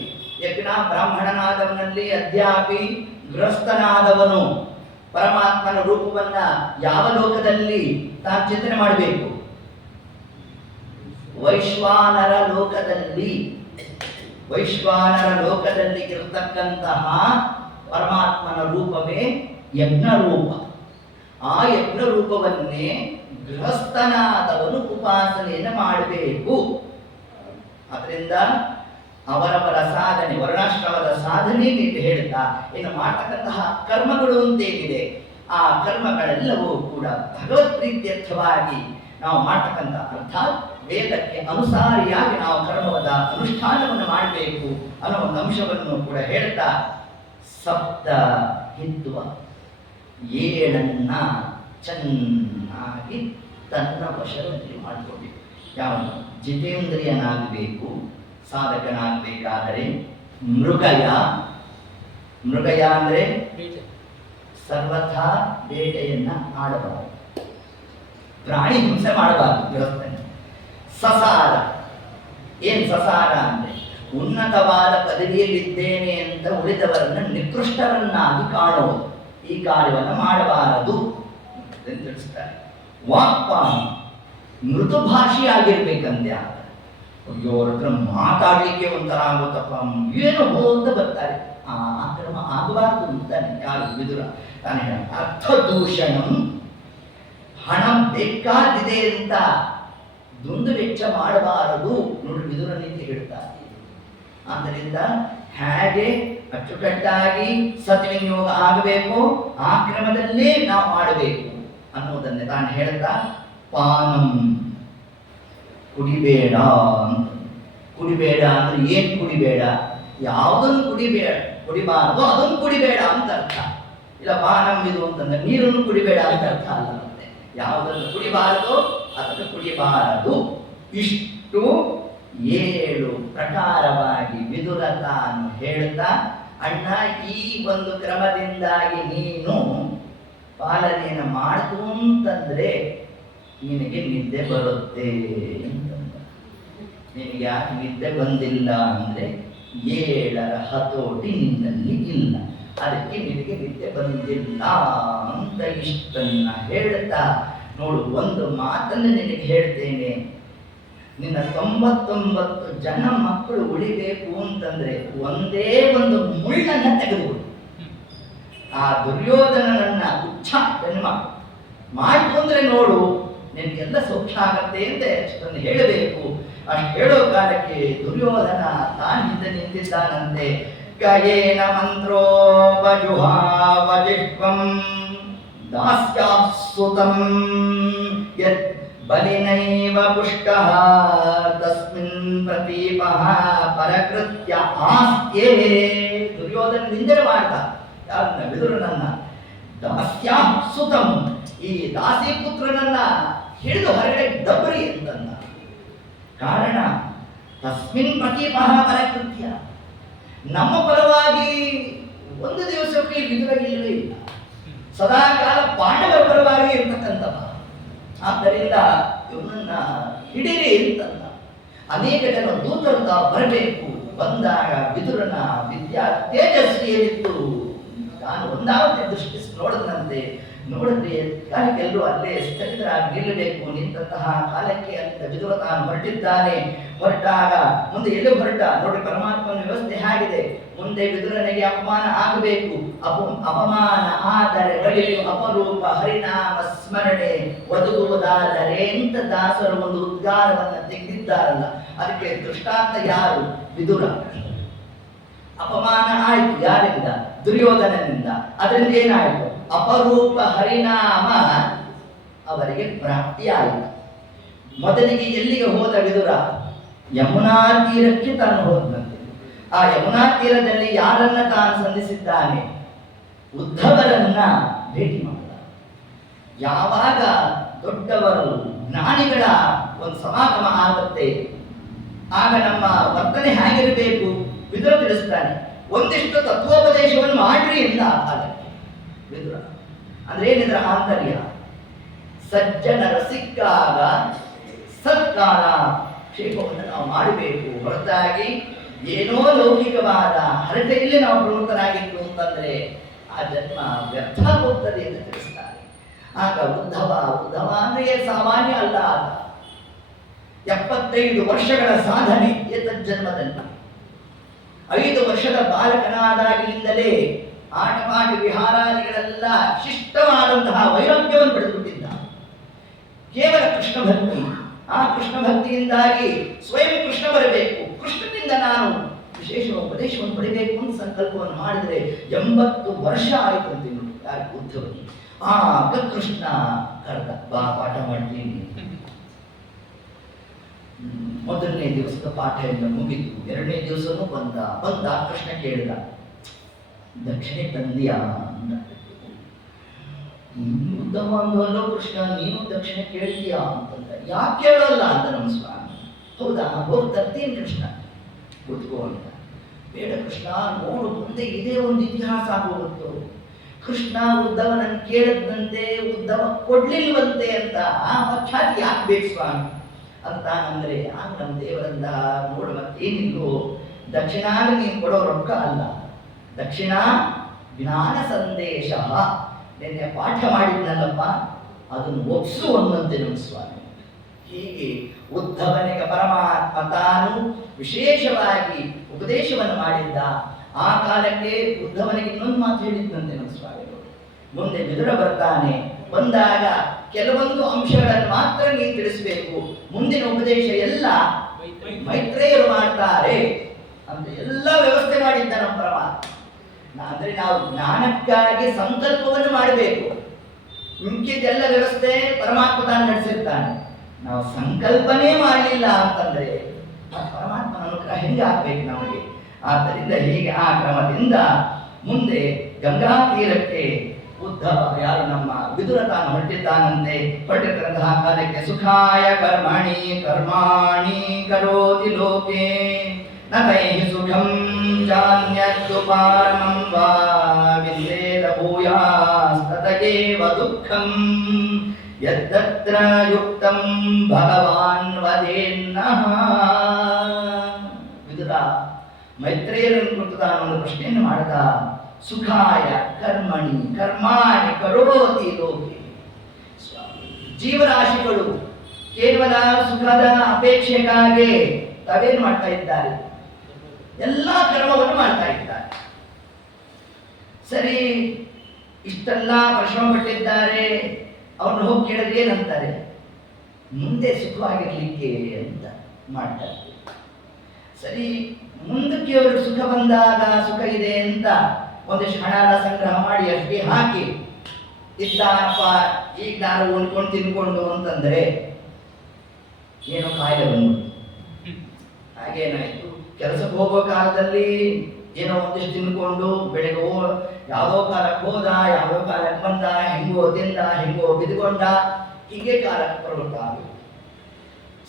ಯಜ್ಞ ಬ್ರಾಹ್ಮಣನಾದವನಲ್ಲಿ ಅದ್ಯಾಪಿ ಗೃಹಸ್ಥನಾದವನು ಪರಮಾತ್ಮನ ರೂಪವನ್ನ ಯಾವ ಲೋಕದಲ್ಲಿ ತಾನು ಚಿಂತನೆ ಮಾಡಬೇಕು? ವೈಶ್ವಾನರ ಲೋಕದಲ್ಲಿ. ವೈಶ್ವಾನರ ಲೋಕದಲ್ಲಿ ಇರತಕ್ಕಂತಹ ಪರಮಾತ್ಮನ ರೂಪವೇ ಯಜ್ಞ ರೂಪ. ಆ ಯಜ್ಞ ರೂಪವನ್ನೇ ಗೃಹಸ್ಥನಾದವನು ಉಪಾಸನೆಯನ್ನು ಮಾಡಬೇಕು. ಅದರಿಂದ ಅವರವರ ಸಾಧನೆ, ವರ್ಣಾಶ್ರಮದ ಸಾಧನೆ ಎಂದು ಹೇಳ್ತಾ ಇನ್ನು ಮಾಡ್ತಕ್ಕಂತಹ ಕರ್ಮಗಳು ಅಂತೇನಿದೆ, ಆ ಕರ್ಮಗಳೆಲ್ಲವೂ ಕೂಡ ಭಗವತ್ ಪ್ರೀತ್ಯರ್ಥವಾಗಿ ನಾವು ಮಾಡ್ತಕ್ಕಂಥ, ಅರ್ಥಾತ್ ವೇದಕ್ಕೆ ಅನುಸಾರಿಯಾಗಿ ನಾವು ಕರ್ಮದ ಅನುಷ್ಠಾನವನ್ನು ಮಾಡಬೇಕು ಅನ್ನೋ ಒಂದು ಅಂಶವನ್ನು ಕೂಡ ಹೇಳ್ತಾ, ಸಪ್ತ ಹಿತ್ವ, ಏಳನ್ನ ಚೆನ್ನಾಗಿ ತನ್ನ ವಶದಲ್ಲಿ ಮಾಡಿಕೊಳ್ಬೇಕು. ಯಾವನ್ನು? ಜಿತೇಂದ್ರಿಯನಾಗಬೇಕು. ಸಾಧಕನಾಗಬೇಕಾದರೆ ಮೃಗಯ ಅಂದರೆ ಸರ್ವಥಾ ಬೇಟೆಯನ್ನ ಆಡಬಾರದು, ಪ್ರಾಣಿ ಹಿಂಸೆ ಮಾಡಬಾರದು ಗೃಹಸ್ಥನ. ಸಸಾರ, ಏನ್ ಸಸಾರ ಅಂದ್ರೆ ಉನ್ನತವಾದ ಪದವಿಯಲ್ಲಿದ್ದೇನೆ ಅಂತ ಉಳಿದವರನ್ನ ನಿಕೃಷ್ಟರನ್ನಾಗಿ ಕಾಣುವುದು, ಈ ಕಾರ್ಯವನ್ನು ಮಾಡಬಾರದು ಎಂದು ತಿಳಿಸ್ತಾರೆ. ವಾಕ್ಪಾನ, ಮೃದು ಭಾಷೆಯಾಗಿರ್ಬೇಕಂತೆ. ಅಯ್ಯೋ ಅವ್ರ ಹತ್ರ ಮಾತಾಡ್ಲಿಕ್ಕೆ ಒಂಥರ ಆಗುತ್ತಪ್ಪ, ಏನು ಅಂತ ಬರ್ತಾರೆ, ಆ ಕ್ರಮ ಆಗಬಾರ್ದು ಅಂತಾನೆ ಯಾರು ವಿದುರ ತಾನೇ. ಅರ್ಥದೂಷಣಂ, ಹಣ ಬೇಕಾದಿದೆ ಅಂತ ದುಂದು ವೆಚ್ಚ ಮಾಡಬಾರದು ನೋಡಿ ವಿದುರ ನೀತಿ ಹೇಳ್ತಾರೆ. ಆದ್ದರಿಂದ ಹೇಗೆ ಅಚ್ಚುಕಟ್ಟಾಗಿ ಸದ್ವಿನಿಯೋಗ ಆಗಬೇಕು ಆ ಕ್ರಮದಲ್ಲೇ ನಾವು ಮಾಡಬೇಕು ಅನ್ನೋದನ್ನೇ ತಾನು ಹೇಳ್ತಾ, ಪಾನಂ ಕುಡಿಬೇಡ ಅಂತ. ಕುಡಿಬೇಡ ಅಂದ್ರೆ ಏನ್ ಕುಡಿಬೇಡ, ಯಾವುದನ್ನು ಕುಡಿಬಾರದು ಅದನ್ನು ಕುಡಿಬೇಡ ಅಂತ ಅರ್ಥ. ಇಲ್ಲ ಪಾನಂ ಇದು ಅಂತಂದ್ರೆ ನೀರನ್ನು ಕುಡಿಬೇಡ ಅಂತ ಅರ್ಥ ಅಲ್ಲ. ಮತ್ತೆ ಯಾವುದನ್ನು ಕುಡಿಬಾರದು ಅದನ್ನು ಕುಡಿಬಾರದು. ಇಷ್ಟು 7 ಪ್ರಕಾರವಾಗಿ ವಿದುರ ತಾನು ಹೇಳ್ತಾ, ಅಣ್ಣ ಈ ಒಂದು ಕ್ರಮದಿಂದಾಗಿ ನೀನು ಪಾಲನೆಯನ್ನು ಮಾಡ್ತು ಅಂತಂದ್ರೆ ನಿನಗೆ ನಿದ್ದೆ ಬರುತ್ತೆ ಅಂತಂದ. ನಿನಗೆ ಯಾಕೆ ನಿದ್ದೆ ಬಂದಿಲ್ಲ ಅಂದ್ರೆ 7ರ ಹತೋಟಿ ನಿನ್ನಲ್ಲಿ ಇಲ್ಲ, ಅದಕ್ಕೆ ನಿನಗೆ ನಿದ್ದೆ ಬಂದಿಲ್ಲ ಅಂತ ಇಷ್ಟನ್ನ ಹೇಳ್ತಾ, ನೋಡು ಒಂದು ಮಾತನ್ನು ನಿನಗೆ ಹೇಳ್ತೇನೆ, ನಿನ್ನ 99 ಜನ ಮಕ್ಕಳು ಉಳಿಬೇಕು ಅಂತಂದ್ರೆ ಒಂದೇ ಒಂದು ಮುಳ್ಳನ್ನ ತೆಗೆದುಬಿಡು. ಆ ದುರ್ಯೋಧನನನ್ನ ಉಚ್ಛ ಜನ್ಮ ಮಾಡ್ತು ಅಂದ್ರೆ ನೋಡು ನಿನಗೆಲ್ಲ ಸೌಖ್ಯ ಆಗತ್ತೆ ಅಂತ ಅಷ್ಟನ್ನು ಹೇಳಬೇಕು. ಅಷ್ಟು ಹೇಳೋ ಕಾಲಕ್ಕೆ ದುರ್ಯೋಧನ ತಾನಿದ್ದ ನಿಂತಿದ್ದಾನಂತೆ. ಗಯೇನ ಮಂತ್ರೋಪಜುಹಾವಜಿಹ್ವಂ ದಾಸ್ಯಾಸುತಂ ಯತ್ ಬಲಿನೈವ ಪುಷ್ಟಃ ತಸ್ಮಿನ್ ಪ್ರತೀಪಃ ಪರಕೃತ್ಯ ಆಸ್ತ್ಯೇ. ದುರ್ಯೋಧನ ನಿಂದನೆ ಮಾಡ್ತಾ ಯಾರನ್ನ, ವಿದುರನನ್ನ. ದಾಸ್ಯಾಸುತಂ, ಈ ದಾಸಿ ಪುತ್ರನನ್ನ ಹಿಡಿದು ಹೊರಗಡೆ ದಬ್ರಿ ಅಂತಂದ. ಕಾರಣ ತಸ್ಮಿನ್ ಪ್ರತೀಪಃ ಪರಕೃತ್ಯ, ನಮ್ಮ ಪರವಾಗಿ ಒಂದು ದಿವಸಕ್ಕೆ ವಿದುರ ಇಲ್ಲವೇ ಇಲ್ಲ, ಸದಾಕಾಲ ಪಾಂಡವರ ಪರವಾಗಿ ಇರ್ತಕ್ಕಂಥವ. ಆದ್ದರಿಂದ ಇವನನ್ನ ಹಿಡಿರಿ ಅಂತಂದ. ಅನೇಕ ಜನ ದೂತರತ ಬರಬೇಕು. ಬಂದಾಗ ವಿದುರನ ವಿದ್ಯಾ ತೇಜಸ್ವಿಯಲ್ಲಿತ್ತು. ತಾನು ಒಂದಾವತ್ತೆ ದೃಷ್ಟಿಸಿ ನೋಡಿದಂತೆ ನೋಡಿದ್ರೆ ಎಲ್ಲರೂ ಅಲ್ಲೇ ಸ್ಥಗಿತರಾಗಿ ನಿಲ್ಲಬೇಕು. ನಿಂತಹ ಕಾಲಕ್ಕೆ ಅಂತ ವಿದುರ ತಾನು ಹೊರಟಿದ್ದಾನೆ. ಹೊರಟಾಗ ಮುಂದೆ ಎಲ್ಲಿ ಹೊರಟ ನೋಡಿ, ಪರಮಾತ್ಮನ ವ್ಯವಸ್ಥೆ ಹೇಗಿದೆ. ಮುಂದೆ ವಿದುರನಿಗೆ ಅಪಮಾನ ಆಗಬೇಕು. ಅಪಮಾನ ಆದರೆ ಬಳಿಯು ಅಪರೂಪ ಹರಿನಾಮ ಸ್ಮರಣೆ ಒದಗುವುದಾದರೆ ಅಂತ ದಾಸರು ಒಂದು ಉದ್ಗಾರವನ್ನ ತೆಗೆದಿದ್ದಾರಲ್ಲ, ಅದಕ್ಕೆ ದೃಷ್ಟಾಂತ ಯಾರು? ವಿದುರ. ಅಪಮಾನ ಆಯಿತು ಯಾರಿಂದ? ದುರ್ಯೋಧನನಿಂದ. ಅದರಿಂದ ಏನಾಯಿತು? ಅಪರೂಪ ಹರಿನಾಮ ಅವರಿಗೆ ಪ್ರಾಪ್ತಿಯಾಯಿತು. ಮೊದಲಿಗೆ ಎಲ್ಲಿಗೆ ಹೋದ ವಿದುರ? ಯಮುನಾ ತೀರಕ್ಕೆ ತಾನು ಹೋದಂತೆ. ಆ ಯಮುನಾ ತೀರದಲ್ಲಿ ಯಾರನ್ನ ತಾನು ಸಂಧಿಸಿದ್ದಾನೆ? ಉದ್ಧವರನ್ನ ಭೇಟಿ ಮಾಡಿದ. ಯಾವಾಗ ದೊಡ್ಡವರು ಜ್ಞಾನಿಗಳ ಒಂದು ಸಮಾಗಮ ಆಗುತ್ತೆ, ಆಗ ನಮ್ಮ ವರ್ತನೆ ಹೇಗಿರಬೇಕು ವಿದುರ ತಿಳಿಸ್ತಾನೆ. ಒಂದಿಷ್ಟು ತತ್ವೋಪದೇಶವನ್ನು ಮಾಡ್ರಿ ಎಂದ ಕಾಲಕ್ಕೆ ವಿದುರ. ಅಂದ್ರೆ ಏನಿದ್ರ ಆಂತರ್ಯ? ಸಜ್ಜನರು ಸಿಕ್ಕಾಗ ಸತ್ಕಾಲ ಕ್ಷೇಪವನ್ನು ನಾವು ಮಾಡಬೇಕು, ಹೊರತಾಗಿ ಏನೋ ಲೌಕಿಕವಾದ ಹರಟೆಯಲ್ಲಿ ನಾವು ಪ್ರವೃತ್ತರಾಗಿತ್ತು ಅಂತಂದ್ರೆ ಆ ಜನ್ಮ ವ್ಯರ್ಥ ಹೋಗ್ತದೆ ಎಂದು ತಿಳಿಸ್ತಾರೆ. ಆಗ ಉದ್ಧವ ಅಂದ್ರೆ ಸಾಮಾನ್ಯ ಅಲ್ಲ. ಆಗ 75 ವರ್ಷಗಳ ಸಾಧನೆ ಏತಜ್ಜನ್ಮದಲ್ಲಿ. 5 ವರ್ಷದ ಬಾಲಕನಾದಾಗಿನಿಂದಲೇ ಆಟಪಾಠ ವಿಹಾರಾದಿಗಳೆಲ್ಲ ಶಿಷ್ಟವಾದಂತಹ ವೈರಾಗ್ಯವನ್ನು ಪಡೆದುಬಿಟ್ಟಿದ್ದ. ಕೇವಲ ಕೃಷ್ಣ ಭಕ್ತಿ. ಆ ಕೃಷ್ಣ ಭಕ್ತಿಯಿಂದಾಗಿ ಸ್ವಯಂ ಕೃಷ್ಣ ಬರಬೇಕು, ಕೃಷ್ಣನಿಂದ ನಾನು ವಿಶೇಷ ಉಪದೇಶವನ್ನು ಪಡಿಬೇಕು ಅಂತ ಸಂಕಲ್ಪವನ್ನು ಮಾಡಿದರೆ 80 ವರ್ಷ ಆಯಿತು ಅಂತ ನೋಡಿ ಯಾರು ಉದ್ಧವನಿಗೆ. ಆಗ ಕೃಷ್ಣ ಕರೆದ, ಬಾ ಪಾಠ ಮಾಡ್ತೀನಿ. ಮೊದಲನೇ ದಿವಸದ ಪಾಠ ಎಲ್ಲ ಮುಗಿತು. 2ನೇ ದಿವಸನೂ ಬಂದ ಕೃಷ್ಣ ಕೇಳಿದ, ದಕ್ಷಿಣೆ ತಂದಿಯಾ ಅಂದ. ಉದ್ಧವ ಅಂದಲ್ಲೋ ಕೃಷ್ಣ, ನೀನು ದಕ್ಷಿಣೆ ಕೇಳ್ತೀಯಾ ಅಂತಂದ. ಯಾಕೆ ಕೇಳಲ್ಲ ಅಂತ ನಮ್ಮ ಸ್ವಾಮಿ. ಹೌದಾ, ಹೋಗಿ ತರ್ತೀನಿ ಕೃಷ್ಣ, ಕೂತ್ಕೋ ಅಂತ. ಬೇಡ ಕೃಷ್ಣ, ನೋಡು ಮುಂದೆ ಇದೇ ಒಂದು ಇತಿಹಾಸ ಆಗೋಗುತ್ತೋ. ಕೃಷ್ಣ ಉದ್ಧವನನ್ನು ಕೇಳಿದಂತೆ ಉದ್ಧವ ಕೊಡ್ಲಿಲ್ವಂತೆ ಅಂತ ಪಕ್ಷಾತಿ ಯಾಕೆ ಬೇಕು ಸ್ವಾಮಿ ಅಂತ ಅಂದ್ರೆ, ಆಗ ನಮ್ಮ ದೇವರಿಂದ ನೋಡು ಮತ್ತೇನಿಲ್ವೋ, ದಕ್ಷಿಣಾಗ ನೀನು ಕೊಡೋ ರೊಕ್ಕ ಅಲ್ಲ, ದಕ್ಷಿಣ ಜ್ಞಾನ ಸಂದೇಶ. ನಿನ್ನೆ ಪಾಠ ಮಾಡಿದ್ನಲ್ಲಪ್ಪ ಅದನ್ನು ಒಪ್ಸು ಅನ್ನಂತೆ ನಮ್ಮ ಸ್ವಾಮಿ. ಹೀಗೆ ಉದ್ಧವನಿಗೆ ಪರಮಾತ್ಮ ತಾನು ವಿಶೇಷವಾಗಿ ಉಪದೇಶವನ್ನು ಮಾಡಿದ್ದ. ಆ ಕಾಲಕ್ಕೆ ಉದ್ಧವನಿಗೆ ಇನ್ನೊಂದು ಮಾತು ಹೇಳಿದ್ದಂತೆ ನಮ್ಮ ಸ್ವಾಮಿಗಳು, ಮುಂದೆ ವಿದುರ ಬರ್ತಾನೆ, ಬಂದಾಗ ಕೆಲವೊಂದು ಅಂಶಗಳನ್ನು ಮಾತ್ರ ನೀವು ತಿಳಿಸಬೇಕು, ಮುಂದಿನ ಉಪದೇಶ ಎಲ್ಲ ಮೈತ್ರೇಯರು ಮಾಡ್ತಾರೆ ಅಂತ ಎಲ್ಲ ವ್ಯವಸ್ಥೆ ಮಾಡಿದ್ದ ನಮ್ಮ ಪರಮಾತ್ಮ. ಅಂದ್ರೆ ನಾವು ಜ್ಞಾನಕ್ಕಾಗಿ ಸಂಕಲ್ಪವನ್ನು ಮಾಡಬೇಕು, ಮಿಕ್ಕಿದ್ದೆಲ್ಲ ವ್ಯವಸ್ಥೆ ಪರಮಾತ್ಮ ತಾನು ನಡೆಸಿರ್ತಾನೆ. ನಾವು ಸಂಕಲ್ಪನೇ ಮಾಡಲಿಲ್ಲ ಅಂತಂದ್ರೆ ಆ ಪರಮಾತ್ಮನ ಅನುಗ್ರಹ ಹೆಂಗೆ ಆಗ್ಬೇಕು ನಮಗೆ? ಆದ್ದರಿಂದ ಹೀಗೆ ಆ ಕ್ರಮದಿಂದ ಮುಂದೆ ಗಂಗಾ ತೀರಕ್ಕೆ ಉದ್ಧವ ಯಾರು ನಮ್ಮ ವಿದುರ ತಾನು ಹೊರಟಿದ್ದಾನಂತೆ. ಹೊರಟಿರ್ತಕ್ಕಂತಹ ಕಾಲಕ್ಕೆ ಸುಖಾಯ ಕರ್ಮಣಿ ಕರ್ಮಾಣಿ ಕರೋತಿ ಲೋಕೆ ನ ತೈಃ ಸುಖಂ ಜಾನ್ಯದ್ದು ಪಾರಮಂ ವಾ ವಿದ್ಯೇತ ಭೂಯಾಸ್ತತಯೇವ ದುಃಖಂ ಯತ್ತತ್ರ ಯುಕ್ತಂ ಭಗವಾನ್ ವದೇನ್ನಃ. ವಿದುರ ಮೈತ್ರೇಯರನ್ನು ಕುರಿತು ತಾನು ಒಂದು ಪ್ರಶ್ನೆಯನ್ನು ಮಾಡಿದ. ಸುಖಾಯ ಕರ್ಮಣಿ ಕರ್ಮಾಣಿ ಕರೋತಿ ಲೋಕೆ. ಜೀವರಾಶಿಗಳು ಕೇವಲ ಸುಖದ ಅಪೇಕ್ಷೆಗಾಗಿ ತಾವೇನು ಮಾಡ್ತಾ ಇದ್ದಾರೆ? ಎಲ್ಲ ಕರ್ಮವನ್ನು ಮಾಡ್ತಾ ಇದ್ದಾರೆ. ಸರಿ, ಇಷ್ಟೆಲ್ಲ ಪರಿಶ್ರಮ ಪಟ್ಟಿದ್ದಾರೆ, ಅವ್ರನ್ನ ಹೋಗಿ ಕೇಳಿದ್ರೆ ಏನಂತಾರೆ? ಮುಂದೆ ಸುಖವಾಗಿರ್ಲಿಕ್ಕೆ ಅಂತ ಮಾಡ್ತಾರೆ. ಸರಿ, ಮುಂದಕ್ಕೆ ಅವರು ಸುಖ ಬಂದಾಗ ಸುಖ ಇದೆ ಅಂತ ಒಂದಿಷ್ಟು ಹಣ ಎಲ್ಲ ಸಂಗ್ರಹ ಮಾಡಿ ಅಷ್ಟೇ ಹಾಕಿ ಇದ್ದಾನಪ್ಪ, ಈಗ ನಾನು ಉಣ್ಕೊಂಡು ತಿನ್ಕೊಂಡು ಅಂತಂದ್ರೆ ಏನೋ ಕಾಯಿಲೆ ಬಂದ್ಬಿಡ್ತು. ಹಾಗೇನಾಯ್ತು, ಕೆಲಸಕ್ಕೆ ಹೋಗೋ ಕಾಲದಲ್ಲಿ ಏನೋ ಒಂದಿಷ್ಟು ತಿನ್ಕೊಂಡು ಬೆಳಗ್ಗೆ ಯಾವುದೋ ಕಾಲಕ್ಕೆ ಹೋದ, ಯಾವುದೋ ಕಾಲಕ್ಕೆ ಬಂದ, ಹೆಂಗೋ ತಿಂದ, ಹೆಂಗೋ ಬಿದ್ದುಕೊಂಡ, ಹೀಗೆ ಕಾಲಕ್ಕೆ ಪ್ರವೃತ್ತ.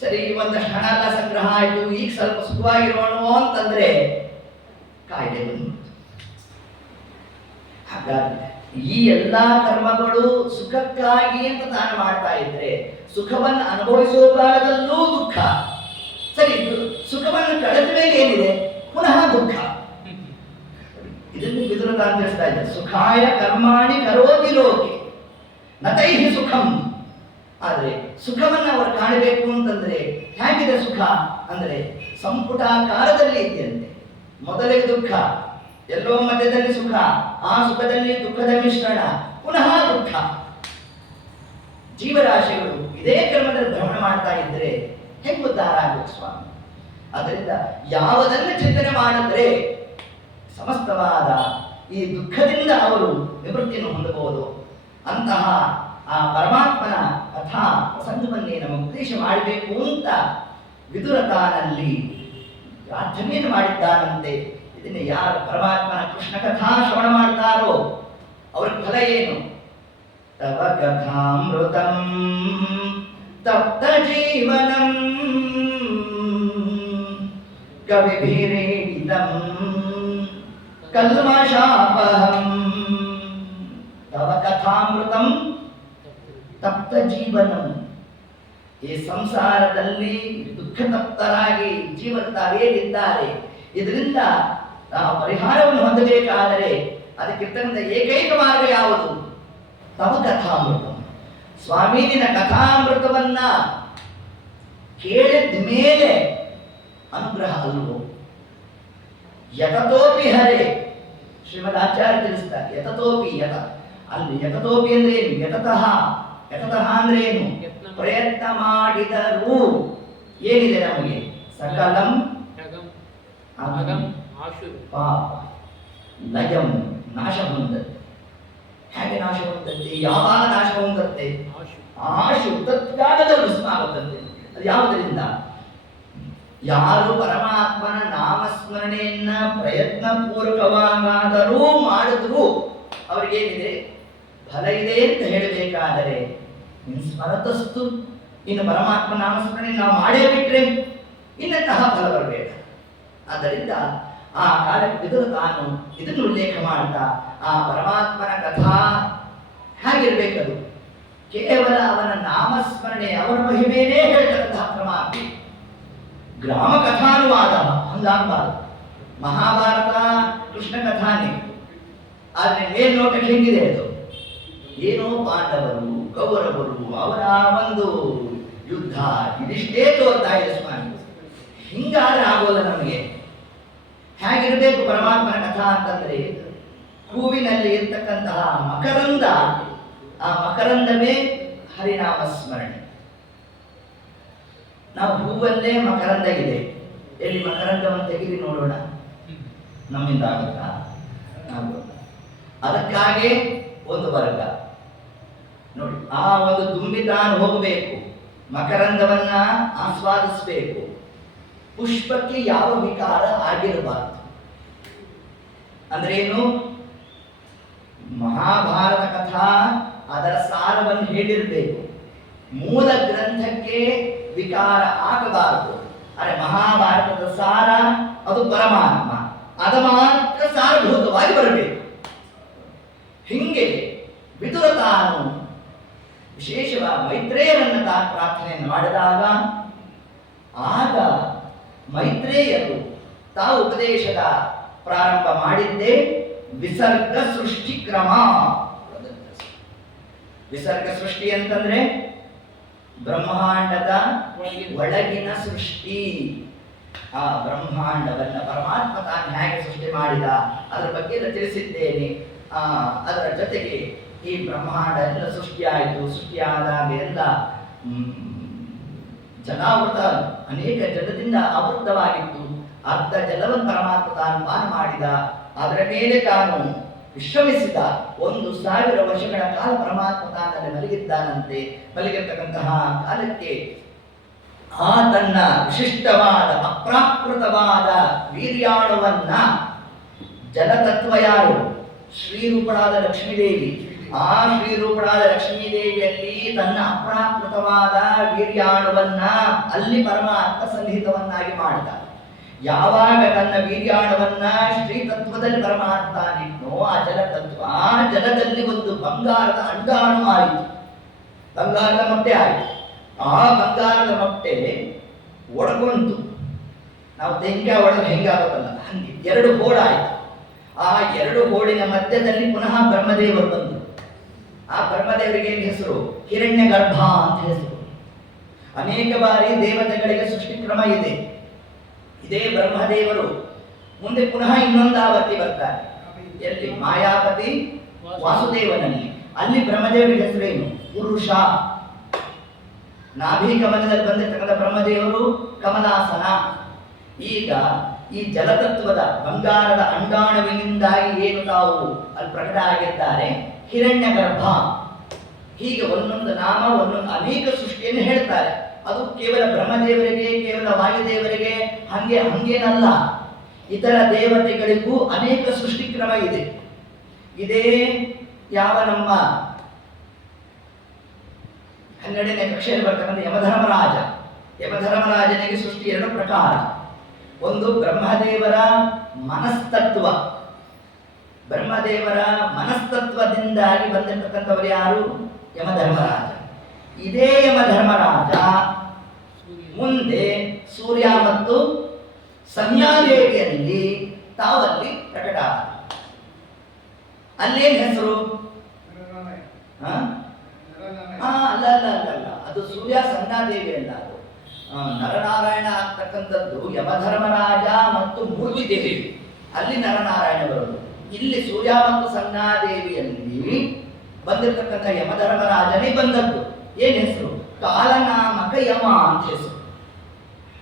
ಸರಿ, ಒಂದಷ್ಟು ಹಣ ಎಲ್ಲ ಸಂಗ್ರಹ ಆಯ್ತು, ಈಗ ಸ್ವಲ್ಪ ಸುಖವಾಗಿರೋಣ ಅಂತಂದ್ರೆ ಕಾಯಿಲೆ ಬಂದ್ಬಿಡ್ತು. ಹಾಗಾಗಿ ಈ ಎಲ್ಲಾ ಕರ್ಮಗಳು ಸುಖಕ್ಕಾಗಿ ಅಂತ ತಾನು ಮಾಡ್ತಾ ಇದ್ರೆ ಸುಖವನ್ನು ಅನುಭವಿಸುವ ಕಾಲದಲ್ಲೂ ದುಃಖ. ಸರಿ, ಸುಖವನ್ನು ಕಳೆದ ಮೇಲೆ ಏನಿದೆ? ಪುನಃ ದುಃಖ. ಇದನ್ನು ವಿದುರ ತಾನು ತಿಳಿಸ್ತಾ ಇದ್ದಾರೆ. ಸುಖಾಯ ಕರ್ಮಾಣಿ ಕರೋತಿ ಲೋಕೆ ನ ತೈಃ ಸುಖಂ. ಆದ್ರೆ ಸುಖವನ್ನು ಅವರು ಕಾಣಬೇಕು ಅಂತಂದ್ರೆ ಹೇಗಿದೆ ಸುಖ ಅಂದ್ರೆ ಸಂಪುಟಾಕಾರದಲ್ಲಿ ಇದೆಯಂತೆ. ಮೊದಲಿಗೆ ದುಃಖ, ಎಲ್ಲೋ ಮಧ್ಯದಲ್ಲಿ ಸುಖ, ಆ ಸುಖದಲ್ಲಿ ದುಃಖದ ಮಿಶ್ರಣ, ಪುನಃ ದುಃಖ. ಜೀವರಾಶಿಗಳು ಇದೇ ಕ್ರಮದಲ್ಲಿ ಭ್ರಮಣ ಮಾಡ್ತಾ ಇದ್ರೆ ಹೆಂಗೆ ಉದ್ಧಾರ ಆಗಬೇಕು ಸ್ವಾಮಿ? ಅದರಿಂದ ಯಾವುದನ್ನು ಚಿಂತನೆ ಮಾಡಿದ್ರೆ ಸಮಸ್ತವಾದ ಈ ದುಃಖದಿಂದ ಅವರು ನಿವೃತ್ತಿಯನ್ನು ಹೊಂದಬಹುದು. ಅಂತಹ ಆ ಪರಮಾತ್ಮನ ಕಥಾ ಪ್ರಸಂಗವನ್ನೇ ನಮಗೆ ಉಪದೇಶ ಮಾಡಬೇಕು ಅಂತ ವಿದುರ ತಾನಲ್ಲಿ ಪ್ರಾರ್ಥನೆಯನ್ನು ಮಾಡಿದ್ದಾನಂತೆ. ಇದನ್ನು ಯಾರು ಪರಮಾತ್ಮನ ಕೃಷ್ಣ ಕಥಾ ಶ್ರವಣ ಮಾಡ್ತಾರೋ ಅವ್ರ ಫಲ ಏನು? ತವ ಕಥಾಮೃತಂ ತಪ್ತ ಜೀವನಂ ಕವಿಭಿರೇಡಿತಂ ಕಲ್ಮಷಾಪಹಂ. ತವ ಕಥಾಮೃತಂ ತಪ್ತ ಜೀವನಂ. ಈ ಸಂಸಾರದಲ್ಲಿ ದುಃಖ ತಪ್ತರಾಗಿ ಜೀವನ ತಾವೇನಿದ್ದಾರೆ, ಇದರಿಂದ ನಾವು ಪರಿಹಾರವನ್ನು ಹೊಂದಬೇಕಾದರೆ ಅದಕ್ಕಿರ್ತಕ್ಕಂಥ ಏಕೈಕ ಮಾರ್ಗ ಯಾವುದು? ತವ ಕಥಾಮೃತ. ಸ್ವಾಮಿ ನಿನ್ನ ಕಥಾಮೃತವನ್ನ ಕೇಳಿದ ಮೇಲೆ ಅನುಗ್ರಹ ಅಲ್ವೋ? ಯತತೋಪಿ ಹರೇ, ಶ್ರೀಮದ್ ಆಚಾರ್ಯ ತಿಳಿಸ್ತಾರೆ. ಯತತೋಪಿ, ಯತ ಅಲ್ಲಿ ಯತತೋಪಿ ಅಂದ್ರೆ ಏನು? ಯತತಃ. ಯತತಃ ಅಂದ್ರೆ ಏನು? ಪ್ರಯತ್ನ ಮಾಡಿದರೂ ಏನಿದೆ ನಮಗೆ? ಸಕಲಂ ಪಾಪ ಲಯಂ, ನಾಶ ಹೊಂದತ್ತೆ. ಹೇಗೆ ನಾಶ ಹೊಂದತ್ತೆ? ಯಾವಾಗ ನಾಶ ಹೊಂದತ್ತೆ? ಆಶು ತತ್ಕಾಲದಲ್ಲಿ ಆಗುತ್ತದೆ. ಅದು ಯಾವುದರಿಂದ? ಯಾರು ಪರಮಾತ್ಮನ ನಾಮಸ್ಮರಣೆಯನ್ನ ಪ್ರಯತ್ನ ಪೂರ್ವಕವಾಗಾದರೂ ಮಾಡಿದ್ರು ಅವ್ರಿಗೇನಿದೆ? ಫಲ ಇದೆ ಅಂತ ಹೇಳಬೇಕಾದರೆ ಸ್ಮರತಸ್ತು. ಇನ್ನು ಪರಮಾತ್ಮ ನಾಮಸ್ಮರಣೆ ನಾವು ಮಾಡೇ ಬಿಟ್ರೆ ಇನ್ನಂತಹ ಫಲ ಬರಬೇಡ. ಆದ್ದರಿಂದ ಆ ಕಾಲಕ್ಕೆ ವಿದುರ ತಾನು ಇದನ್ನು ಉಲ್ಲೇಖ ಮಾಡ್ತಾ ಆ ಪರಮಾತ್ಮನ ಕಥಾ ಹೇಗಿರ್ಬೇಕದು ಕೇವಲ ಅವನ ನಾಮಸ್ಮರಣೆ ಅವನ ಮಹಿಮೆಯೇ ಹೇಳ್ತಕ್ಕಂತಹ ಕ್ರಮ ಆಗ್ಬೇಕು. ಗ್ರಾಮ ಕಥಾನುವಾದ ಹಂಗಾಗಬಾರದು. ಮಹಾಭಾರತ ಕೃಷ್ಣ ಕಥಾನೇ, ಆದ್ರೆ ಮೇಲ್ನೋಟಕ್ಕೆ ಹೆಂಗಿದೆ ಅದು? ಏನೋ ಪಾಂಡವರು ಕೌರವರು ಅವರ ಒಂದು ಯುದ್ಧ ಇದಿಷ್ಟೇ ತೋರ್ತಾ ಇದೆ ಸ್ವಾಮಿ. ಹಿಂಗಾದ್ರೆ ಆಗೋಲ್ಲ ನಮಗೆ. ಹೇಗಿರಬೇಕು ಪರಮಾತ್ಮನ ಕಥಾ ಅಂತಂದ್ರೆ ಹೂವಿನಲ್ಲಿ ಇರ್ತಕ್ಕಂತಹ ಮಕರಂದ, ಆ ಮಕರಂದವೇ ಹರಿನಾಮ ಸ್ಮರಣೆ. ನಾವು ಹೂವಲ್ಲೇ ಮಕರಂದ ಇದೆ, ಎಲ್ಲಿ ಮಕರಂದವನ್ನು ತೆಗೆದು ನೋಡೋಣ, ನಮ್ಮಿಂದ ಆಗುತ್ತಾ? ಅದಕ್ಕಾಗಿ ಒಂದು ವರ್ಗ ನೋಡಿ, ಆ ಒಂದು ತುಂಬಿ ತಾನು ಹೋಗಬೇಕು, ಮಕರಂದವನ್ನ ಆಸ್ವಾದಿಸಬೇಕು. ಪುಷ್ಪಕ್ಕೆ ಯಾವ ವಿಕಾರ ಆಗಿರಬಾರದು. ಅಂದ್ರೇನು? ಮಹಾಭಾರತ ಕಥಾ ಅದರ ಸಾರವನ್ನು ಹೇಳಿರಬೇಕು, ಮೂಲ ಗ್ರಂಥಕ್ಕೆ ವಿಕಾರ ಆಗಬಾರದು. ಅರೆ ಮಹಾಭಾರತದ ಸಾರ ಅದು ಪರಮಾತ್ಮ, ಅದ ಮಾತ್ರ ಸಾರಭೂತವಾಗಿ ಬರಬೇಕು. ಹಿಂಗೆ ವಿದುರ ತಾನು ವಿಶೇಷವಾಗಿ ಮೈತ್ರೇಯರನ್ನು ತಾನು ಪ್ರಾರ್ಥನೆಯನ್ನು ಮಾಡಿದಾಗ ಆಗ ಮೈತ್ರೇಯರು ತಾವು ಉಪದೇಶದ ಪ್ರಾರಂಭ ಮಾಡಿದ್ದೇ ವಿಸರ್ಗ ಸೃಷ್ಟಿ ಕ್ರಮ. ವಿಸರ್ಗ ಸೃಷ್ಟಿ ಅಂತಂದ್ರೆ ಬ್ರಹ್ಮಾಂಡದ ಒಳಗಿನ ಸೃಷ್ಟಿ. ಆ ಬ್ರಹ್ಮಾಂಡವನ್ನ ಪರಮಾತ್ಮ ತಾನು ಹೇಗೆ ಸೃಷ್ಟಿ ಮಾಡಿದ ಅದರ ಬಗ್ಗೆ ತಿಳಿಸಿದ್ದೇನೆ. ಅದರ ಜೊತೆಗೆ ಈ ಬ್ರಹ್ಮಾಂಡ ಎಲ್ಲ ಸೃಷ್ಟಿಯಾಯಿತು. ಸೃಷ್ಟಿಯಾದಾಗ ಎಲ್ಲ ಜಲಾವೃತ, ಅನೇಕ ಜಲದಿಂದ ಆವೃತವಾಗಿತ್ತು. ಅರ್ಧ ಜಲವನ್ನು ಪರಮಾತ್ಮ ತಾನು ಪಾನ ಮಾಡಿದ, ಅದರ ಮೇಲೆ ತಾನು ವಿಶ್ರಮಿಸಿದ. 1000 ವರ್ಷಗಳ ಕಾಲ ಪರಮಾತ್ಮ ತಾನಲ್ಲಿ ಮಲಗಿದ್ದಾನಂತೆ. ಮಲಗಿರ್ತಕ್ಕಂತಹ ಕಾಲಕ್ಕೆ ಆ ತನ್ನ ವಿಶಿಷ್ಟವಾದ ಅಪ್ರಾಕೃತವಾದ ವೀರ್ಯಾಣುವನ್ನ ಜಲತತ್ವ ಯಾರು? ಶ್ರೀರೂಪಳಾದ ಲಕ್ಷ್ಮೀದೇವಿ. ಆ ಶ್ರೀರೂಪಳಾದ ಲಕ್ಷ್ಮೀದೇವಿಯಲ್ಲಿ ತನ್ನ ಅಪ್ರಾಕೃತವಾದ ವೀರ್ಯಾಣುವನ್ನ ಅಲ್ಲಿ ಪರಮಾತ್ಮ ಸನ್ನಿಹಿತವನ್ನಾಗಿ ಮಾಡಿದ. ಯಾವಾಗ ತನ್ನ ವೀರ್ಯಾಣುವನ್ನ ಶ್ರೀತತ್ವದಲ್ಲಿ ಪರಮಾತ್ಮ ನಿಟ್ಟು ಆ ಜಲತತ್ವ, ಆ ಜಲದಲ್ಲಿ ಒಂದು ಬಂಗಾರದ ಅಂಡಾಣು ಆಯಿತು, ಬಂಗಾರದ ಮೊಟ್ಟೆ ಆಯಿತು. ಆ ಬಂಗಾರದ ಮೊಟ್ಟೆ ಒಡಗೊಂಡು, ನಾವು ತೆಂಗಿನಕಾಯಿ ಒಡೆದ್ರೆ ಹೆಂಗಾಗುತ್ತಲ್ಲ ಹಂಗೆ 2 ಹೋಳಾಯಿತು. ಆ 2 ಹೋಳಿನ ಮಧ್ಯದಲ್ಲಿ ಪುನಃ ಬ್ರಹ್ಮದೇವರು ಬಂದರು. ಆ ಬ್ರಹ್ಮದೇವರಿಗೆ ಏನು ಹೆಸರು? ಹಿರಣ್ಯ ಗರ್ಭ ಅಂತ ಹೆಸರು. ಅನೇಕ ಬಾರಿ ದೇವತೆಗಳಿಗೆ ಸೃಷ್ಟಿ ಕ್ರಮ ಇದೆ. ಇದೇ ಬ್ರಹ್ಮದೇವರು ಮುಂದೆ ಪುನಃ ಇನ್ನೊಂದು ಆವರ್ತಿ ಬರ್ತಾರೆ. ಎಲ್ಲಿ? ಮಾಯಾಪತಿ ವಾಸುದೇವನಲ್ಲಿ. ಅಲ್ಲಿ ಬ್ರಹ್ಮದೇವರಿಗೆ ಹೆಸರೇನು? ಪುರುಷ. ನಾಭಿ ಕಮಲದಲ್ಲಿ ಬಂದಿರ್ತಕ್ಕಂಥ ಬ್ರಹ್ಮದೇವರು ಕಮಲಾಸನ. ಈಗ ಈ ಜಲತತ್ವದ ಬಂಗಾರದ ಅಂಡಾಣುವಿನಿಂದಾಗಿ ಏನು ತಾವು ಅಲ್ಲಿ ಪ್ರಕಟ ಆಗಿದ್ದಾರೆ? ಹಿರಣ್ಯ ಗರ್ಭ. ಹೀಗೆ ಒಂದೊಂದು ನಾಮ, ಒಂದೊಂದು ಅನೇಕ ಸೃಷ್ಟಿಯನ್ನು ಹೇಳ್ತಾರೆ. ಅದು ಕೇವಲ ಬ್ರಹ್ಮದೇವರಿಗೆ, ಕೇವಲ ವಾಯುದೇವರಿಗೆ ಹಂಗೇನಲ್ಲ, ಇತರ ದೇವತೆಗಳಿಗೂ ಅನೇಕ ಸೃಷ್ಟಿ ಕ್ರಮ ಇದೆ. ಇದೇ ಯಾವ ನಮ್ಮ 12ನೇ ಕಕ್ಷೆಯಲ್ಲಿ ಬರ್ತಕ್ಕಂಥ ಯಮಧರ್ಮರಾಜ. ಯಮಧರ್ಮರಾಜನಿಗೆ ಸೃಷ್ಟಿ 2 ಪ್ರಕಾರ. ಒಂದು ಬ್ರಹ್ಮದೇವರ ಮನಸ್ತತ್ವ. ಬ್ರಹ್ಮದೇವರ ಮನಸ್ತತ್ವದಿಂದಾಗಿ ಬಂದಿರತಕ್ಕಂಥವರು ಯಾರು? ಯಮಧರ್ಮರಾಜ. ಇದೇ ಯಮಧರ್ಮರಾಜ ಮುಂದೆ ಸೂರ್ಯ ಮತ್ತು ಸಂಜ್ಞಾದೇವಿಯಲ್ಲಿ ತಾವಲ್ಲಿ ಪ್ರಕಟ. ಅಲ್ಲೇನ್ ಹೆಸರು? ಅಲ್ಲ, ಅದು ಸೂರ್ಯ ಸಂಜ್ಞಾದೇವಿ ಅಲ್ಲ, ಅದು ನರನಾರಾಯಣ ಆಗ್ತಕ್ಕಂಥದ್ದು ಯಮಧರ್ಮರಾಜ ಮತ್ತು ಮೂರ್ತಿ ದೇವಿ. ಅಲ್ಲಿ ನರನಾರಾಯಣ ಬರೋದು. ಇಲ್ಲಿ ಸೂರ್ಯ ಮತ್ತು ಸಂಜ್ಞಾದೇವಿಯಲ್ಲಿ ಬಂದಿರತಕ್ಕಂಥ ಯಮಧರ್ಮರಾಜನೇ ಬಂದದ್ದು. ಏನ್ ಹೆಸರು? ಕಾಲನಾಮಕ ಯಮ ಅಂತ ಹೆಸರು.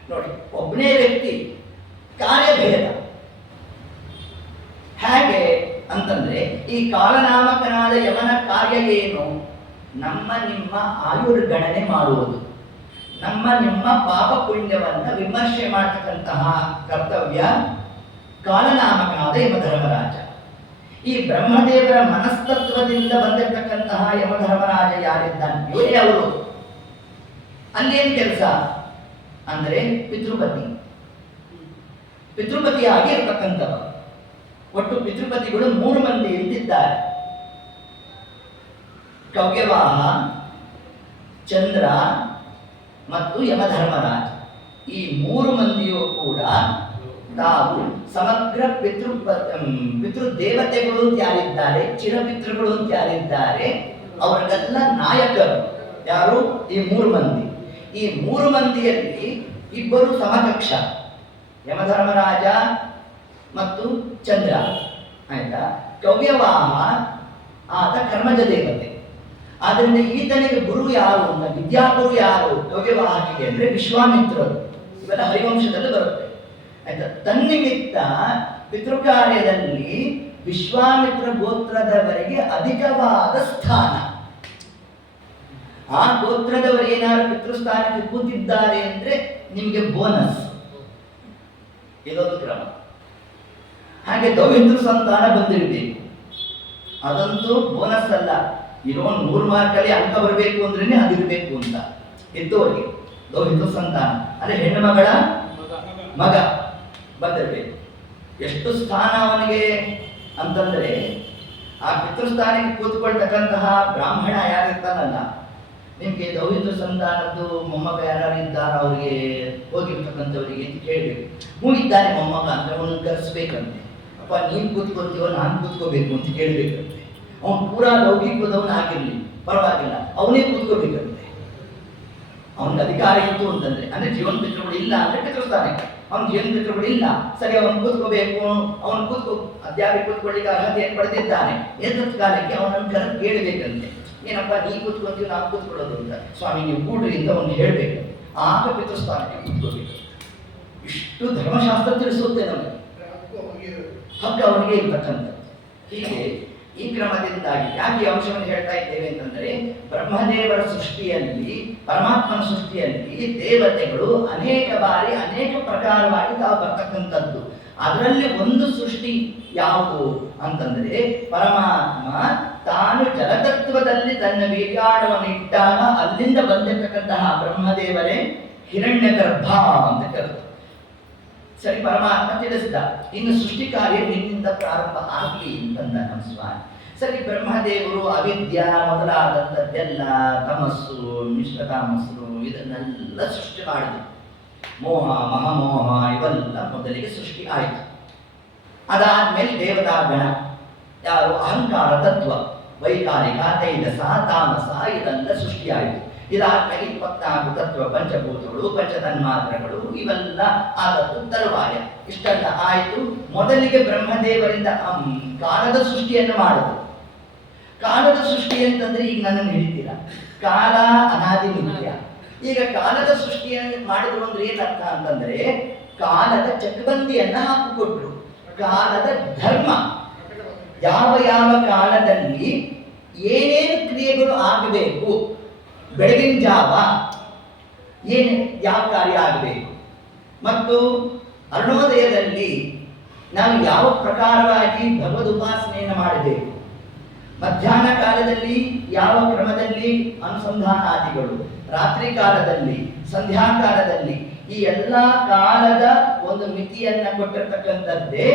ನೋಡಿ, ಒಬ್ಬನೇ ವ್ಯಕ್ತಿ, ಕಾರ್ಯಭೇದ. ಹೇಗೆ ಅಂತಂದ್ರೆ ಈ ಕಾಲನಾಮಕನಾದ ಯಮನ ಕಾರ್ಯ ಏನು? ನಮ್ಮ ನಿಮ್ಮ ಆಯುರ್ಗಣನೆ ಮಾಡುವುದು, ನಮ್ಮ ನಿಮ್ಮ ಪಾಪ ಪುಣ್ಯವನ್ನು ವಿಮರ್ಶೆ ಮಾಡತಕ್ಕಂತಹ ಕರ್ತವ್ಯ ಕಾಲನಾಮಕನಾದ ಯಮಧರ್ಮರಾಜ. ಈ ಬ್ರಹ್ಮದೇವರ ಮನಸ್ತತ್ವದಿಂದ ಬಂದಿರತಕ್ಕಂತಹ ಯಮಧರ್ಮರಾಜ ಯಾರಿದ್ದಾನೆ ಅವರು ಅಲ್ಲೇನು ಕೆಲಸ ಅಂದ್ರೆ ಪಿತೃಪತಿ. ಪಿತೃಪತಿಯಾಗಿ ಇರತಕ್ಕಂಥವ. ಒಟ್ಟು ಪಿತೃಪತಿಗಳು 3 ಮಂದಿ ಎಂದಿದ್ದಾರೆ. ಕವ್ಯವಾಹ, ಚಂದ್ರ ಮತ್ತು ಯಮಧರ್ಮರಾಜ. ಈ 3 ಮಂದಿಯೂ ಕೂಡ ತಾವು ಸಮಗ್ರ ಪಿತೃದೇವತೆಗಳು ಅಂತ ಯಾರಿದ್ದಾರೆ, ಚಿರಪಿತೃಗಳು ಅಂತ ಯಾರಿದ್ದಾರೆ, ಅವರಿಗೆಲ್ಲ ನಾಯಕರು ಯಾರು? ಈ 3 ಮಂದಿ. ಈ 3 ಮಂದಿಯಲ್ಲಿ ಇಬ್ಬರು ಸಮಕಕ್ಷ, ಯಮಧರ್ಮರಾಜ ಮತ್ತು ಚಂದ್ರ. ಆಯ್ತಾ? ಕವ್ಯವಾಹ ಆತ ಕರ್ಮಜ ದೇವತೆ. ಆದ್ದರಿಂದ ಈತನಿಗೆ ಗುರು ಯಾರು ಅಂತ, ವಿದ್ಯಾಗುರು ಯಾರು ಕವ್ಯವಾಹನಿಗೆ ಅಂದ್ರೆ ವಿಶ್ವಾಮಿತ್ರರು. ಇವೆಲ್ಲ ಹರಿವಂಶದಲ್ಲಿ ಬರುತ್ತೆ. ಆಯ್ತಾ? ತನ್ನಿಮಿತ್ತ ಪಿತೃಕಾರ್ಯದಲ್ಲಿ ವಿಶ್ವಾಮಿತ್ರ ಗೋತ್ರದವರಿಗೆ ಅಧಿಕವಾದ ಸ್ಥಾನ. ಆ ಗೋತ್ರದವರು ಏನಾದ್ರು ಪಿತೃಸ್ಥಾನಕ್ಕೆ ಕೂತಿದ್ದಾರೆ ಅಂದ್ರೆ ನಿಮಗೆ ಬೋನಸ್. ಇದೊಂದು ಕ್ರಮ. ಹಾಗೆ ದೌಹಿತೃ ಸಂತಾನ ಬಂದಿರಬೇಕು, ಅದಂತೂ ಬೋನಸ್ ಅಲ್ಲ. ಇರೋ 100 ಮಾರ್ಕಲ್ಲಿ ಅಂಕ ಬರಬೇಕು ಅಂದ್ರೇನೆ ಅದಿರಬೇಕು ಅಂತ ಇದ್ದವರಿಗೆ ದೌಹಿತೃ ಸಂತಾನ ಅಂದ್ರೆ ಹೆಣ್ಣು ಮಗಳ ಮಗ ಬಂದಿರಬೇಕು. ಎಷ್ಟು ಸ್ಥಾನ ಅವನಿಗೆ ಅಂತಂದ್ರೆ, ಆ ಪಿತೃಸ್ಥಾನಕ್ಕೆ ಕೂತ್ಕೊಳ್ತಕ್ಕಂತಹ ಬ್ರಾಹ್ಮಣ ಯಾರಿರ್ತಾನಲ್ಲ, ನಿಮ್ಗೆ ದೌಹಿತೃ ಸಂತಾನದ್ದು ಮೊಮ್ಮಗ ಯಾರು ಇದ್ದಾರ ಅವರಿಗೆ ಹೋಗಿರ್ತಕ್ಕಂಥವರಿಗೆ ಅಂತ ಕೇಳಬೇಕು. ಇದ್ದಾನೆ ಮೊಮ್ಮಗ ಅಂದ್ರೆ ಅವನನ್ನು ಕರೆಸ್ಬೇಕಂತೆ. ಅಪ್ಪ ನೀನು ಕೂತ್ಕೊಳ್ತೀವೋ ನಾನು ಕೂತ್ಕೋಬೇಕು ಅಂತ ಕೇಳಬೇಕಂತೆ. ಅವನು ಪೂರಾ ಲೌಕಿಕದವನು ಆಗಿರ್ಲಿ ಪರವಾಗಿಲ್ಲ, ಅವನೇ ಕೂತ್ಕೋಬೇಕಂತೆ. ಅವನಿಗೆ ಅಧಿಕಾರ ಇತ್ತು ಅಂತಂದ್ರೆ, ಅಂದ್ರೆ ಜೀವನ ಪಿತೃಗಳು ಇಲ್ಲ ಅಂದ್ರೆ ಪಿತೃಸ್ಥಾನಕ್ಕೆ ಅವ್ನ ಜೀವನ ಪಿತೃಗಳು ಇಲ್ಲ, ಸರಿ ಅವನು ಕೂತ್ಕೋಬೇಕು, ಅವನು ಅಧ್ಯಾಪಕ ಕೂತ್ಕೊಳ್ಳಿಕ್ಕೆ ಅರ್ಹತೆಯನ್ನು ಪಡೆದಿದ್ದಾನೆ. ಎದ್ದ ಕಾಲಕ್ಕೆ ಅವನನ್ನು ಕರೆದು ಕೇಳಬೇಕಂತೆ. ಏನಪ್ಪ ನೀ ಕೂತ್ಕೊಂತೀವಿ ನಾವು ಕೂತ್ಕೊಳ್ಳೋದು ಅಂತ, ಸ್ವಾಮಿ ನೀವು ಕೂಡ್ರಿ ಅಂತ ಅವನು ಹೇಳ್ಬೇಕು. ಆಗ ಪಿತೃಸ್ಥಾನಕ್ಕೆ ಕೂತ್ಕೋಬೇಕು. ಇಷ್ಟು ಧರ್ಮಶಾಸ್ತ್ರ ತಿಳಿಸುತ್ತೆ ನಮಗೆ, ಹಕ್ಕು ಅವನಿಗೆ ಇರ್ತಕ್ಕಂಥದ್ದು. ಹೀಗೆ ಈ ಕ್ರಮದಿಂದಾಗಿ ಯಾಕೆ ಈ ಅಂಶವನ್ನು ಹೇಳ್ತಾ ಇದ್ದೇವೆ ಅಂತಂದ್ರೆ, ಬ್ರಹ್ಮದೇವರ ಸೃಷ್ಟಿಯಲ್ಲಿ, ಪರಮಾತ್ಮನ ಸೃಷ್ಟಿಯಲ್ಲಿ ದೇವತೆಗಳು ಅನೇಕ ಬಾರಿ ಅನೇಕ ಪ್ರಕಾರವಾಗಿ ತಾವು ಬರ್ತಕ್ಕಂಥದ್ದು. ಅದರಲ್ಲಿ ಒಂದು ಸೃಷ್ಟಿ ಯಾವುದು ಅಂತಂದ್ರೆ, ಪರಮಾತ್ಮ ತಾನು ಜಲತತ್ವದಲ್ಲಿ ತನ್ನ ವೀರ್ಯಾಣವನ್ನು ಇಟ್ಟಾಗ ಅಲ್ಲಿಂದ ಬಂದಿರತಕ್ಕಂತಹ ಬ್ರಹ್ಮದೇವರೇ ಹಿರಣ್ಯಗರ್ಭ ಅಂತ ಕರೆದು. ಸರಿ, ಪರಮಾತ್ಮ ತಿಳಿಸಿದ, ಇನ್ನು ಸೃಷ್ಟಿ ಕಾರ್ಯ ನಿನ್ನಿಂದ ಪ್ರಾರಂಭ ಆಗಲಿ ಅಂತಂದ ನಮ್ಮ ಸ್ವಾಮಿ. ಸರಿ, ಬ್ರಹ್ಮದೇವರು ಅವಿದ್ಯಾ ಮೊದಲಾದಂಥದ್ದೆಲ್ಲ ತಮಸ್ಸು ಮಿಶ್ರತಾಮಸ್ಸು ಇದನ್ನೆಲ್ಲ ಸೃಷ್ಟಿ ಮಾಡಿದ್ರು. ಮೋಹ ಮಹಾಮೋಹ ಇವೆಲ್ಲ ಮೊದಲಿಗೆ ಸೃಷ್ಟಿ ಆಯಿತು. ಅದಾದ್ಮೇಲೆ ದೇವತಾಗಣ ಯಾರು ಅಹಂಕಾರ ತತ್ವ, ವೈಕಾರಿಕ, ತೈಜಸ, ತಾಮಸ ಇದೆಲ್ಲ ಸೃಷ್ಟಿಯಾಯಿತು. ಇದಾದ್ಮೇಲೆ 24 ತತ್ವ, ಪಂಚಭೂತಗಳು, ಪಂಚತನ್ಮಾತ್ರಗಳು ಇವೆಲ್ಲ ಆದದ್ದು ತರುವಾಯ. ಇಷ್ಟೆಲ್ಲ ಆಯಿತು. ಮೊದಲಿಗೆ ಬ್ರಹ್ಮದೇವರಿಂದ ಕಾಲದ ಸೃಷ್ಟಿಯನ್ನು ಮಾಡಿದ್ರು. ಕಾಲದ ಸೃಷ್ಟಿ ಅಂತಂದ್ರೆ ಈಗ ನನ್ನನ್ನು ಹಿಡಿತೀರ, ಕಾಲ ಅನಾದಿ ನಿತ್ಯ. ಈಗ ಕಾಲದ ಸೃಷ್ಟಿಯನ್ನು ಮಾಡಿದ್ರು ಅಂದ್ರೆ ಏನರ್ಥ ಅಂತಂದ್ರೆ, ಕಾಲದ ಚಕ್ಬಂದಿಯನ್ನ ಹಾಕಿಕೊಟ್ರು. ಕಾಲದ ಧರ್ಮ, ಯಾವ ಯಾವ ಕಾಲದಲ್ಲಿ ಏನೇನು ಕ್ರಿಯೆಗಳು ಆಗಬೇಕು, ಬೆಳಗಿನ ಜಾವ ಏನು ಯಾವ ಕಾರ್ಯ ಆಗಬೇಕು, ಮತ್ತು ಅರುಣೋದಯದಲ್ಲಿ ನಾವು ಯಾವ ಪ್ರಕಾರವಾಗಿ ಭಗವದ್ ಉಪಾಸನೆಯನ್ನು ಮಾಡಬೇಕು, ಮಧ್ಯಾಹ್ನ ಕಾಲದಲ್ಲಿ ಯಾವ ಕ್ರಮದಲ್ಲಿ ಅನುಸಂಧಾನಾದಿಗಳು, ರಾತ್ರಿ ಕಾಲದಲ್ಲಿ, ಸಂಧ್ಯಾಕಾಲದಲ್ಲಿ, ಈ ಎಲ್ಲ ಕಾಲದ ಒಂದು ಮಿತಿಯನ್ನ ಕೊಟ್ಟಿರ್ತಕ್ಕಂಥದ್ದೇ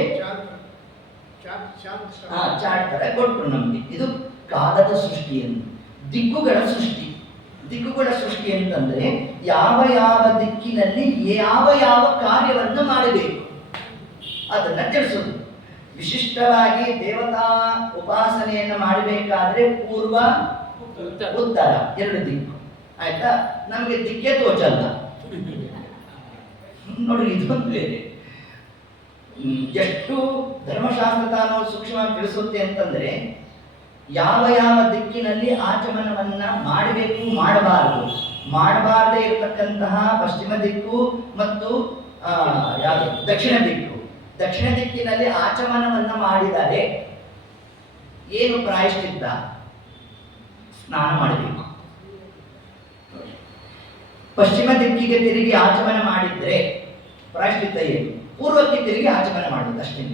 ಚಾರ್ಟ್ ತರ ಕೊಟ್ಟರು ನಮಗೆ. ಇದು ಕಾಲದ ಸೃಷ್ಟಿಯನ್ನು. ದಿಕ್ಕುಗಳ ಸೃಷ್ಟಿ, ದಿಕ್ಕುಗಳ ಸೃಷ್ಟಿ ಅಂತಂದ್ರೆ ಯಾವ ಯಾವ ದಿಕ್ಕಿನಲ್ಲಿ ಯಾವ ಯಾವ ಕಾರ್ಯವನ್ನು ಮಾಡಬೇಕು ಅದನ್ನ ತಿಳಿಸೋದು. ವಿಶಿಷ್ಟವಾಗಿ ದೇವತಾ ಉಪಾಸನೆಯನ್ನು ಮಾಡಬೇಕಾದ್ರೆ ಪೂರ್ವ ಉತ್ತರ 2 ದಿಕ್ಕು. ಆಯ್ತಾ? ನಮಗೆ ದಿಕ್ಕೇ ತೋಚಲ್ಲ ನೋಡಿ, ಇದೊಂದು ಬೇರೆ. ಎಷ್ಟು ಧರ್ಮಶಾಸ್ತ್ರ ತಾನು ಸೂಕ್ಷ್ಮವಾಗಿ ತಿಳಿಸುತ್ತೆ ಅಂತಂದ್ರೆ, ಯಾವ ಯಾವ ದಿಕ್ಕಿನಲ್ಲಿ ಆಚಮನವನ್ನ ಮಾಡಬೇಕು, ಮಾಡಬಾರದು, ಮಾಡಬಾರದೇ ಇರತಕ್ಕಂತಹ ಪಶ್ಚಿಮ ದಿಕ್ಕು ಮತ್ತು ಯಾವುದು ದಕ್ಷಿಣ ದಿಕ್ಕು. ದಕ್ಷಿಣ ದಿಕ್ಕಿನಲ್ಲಿ ಆಚಮನವನ್ನ ಮಾಡಿದರೆ ಏನು ಪ್ರಾಯಶ್ಚಿತ್ತ? ಸ್ನಾನ ಮಾಡಬೇಕು. ಪಶ್ಚಿಮ ದಿಕ್ಕಿಗೆ ತಿರುಗಿ ಆಚಮನ ಮಾಡಿದ್ರೆ ಪ್ರಾಯಶ್ಚಿತ್ತ ಏನು? ಪೂರ್ವಕ್ಕೆ ತಿರುಗಿ ಆಚಮನ ಮಾಡುವುದು ಅಷ್ಟೇ.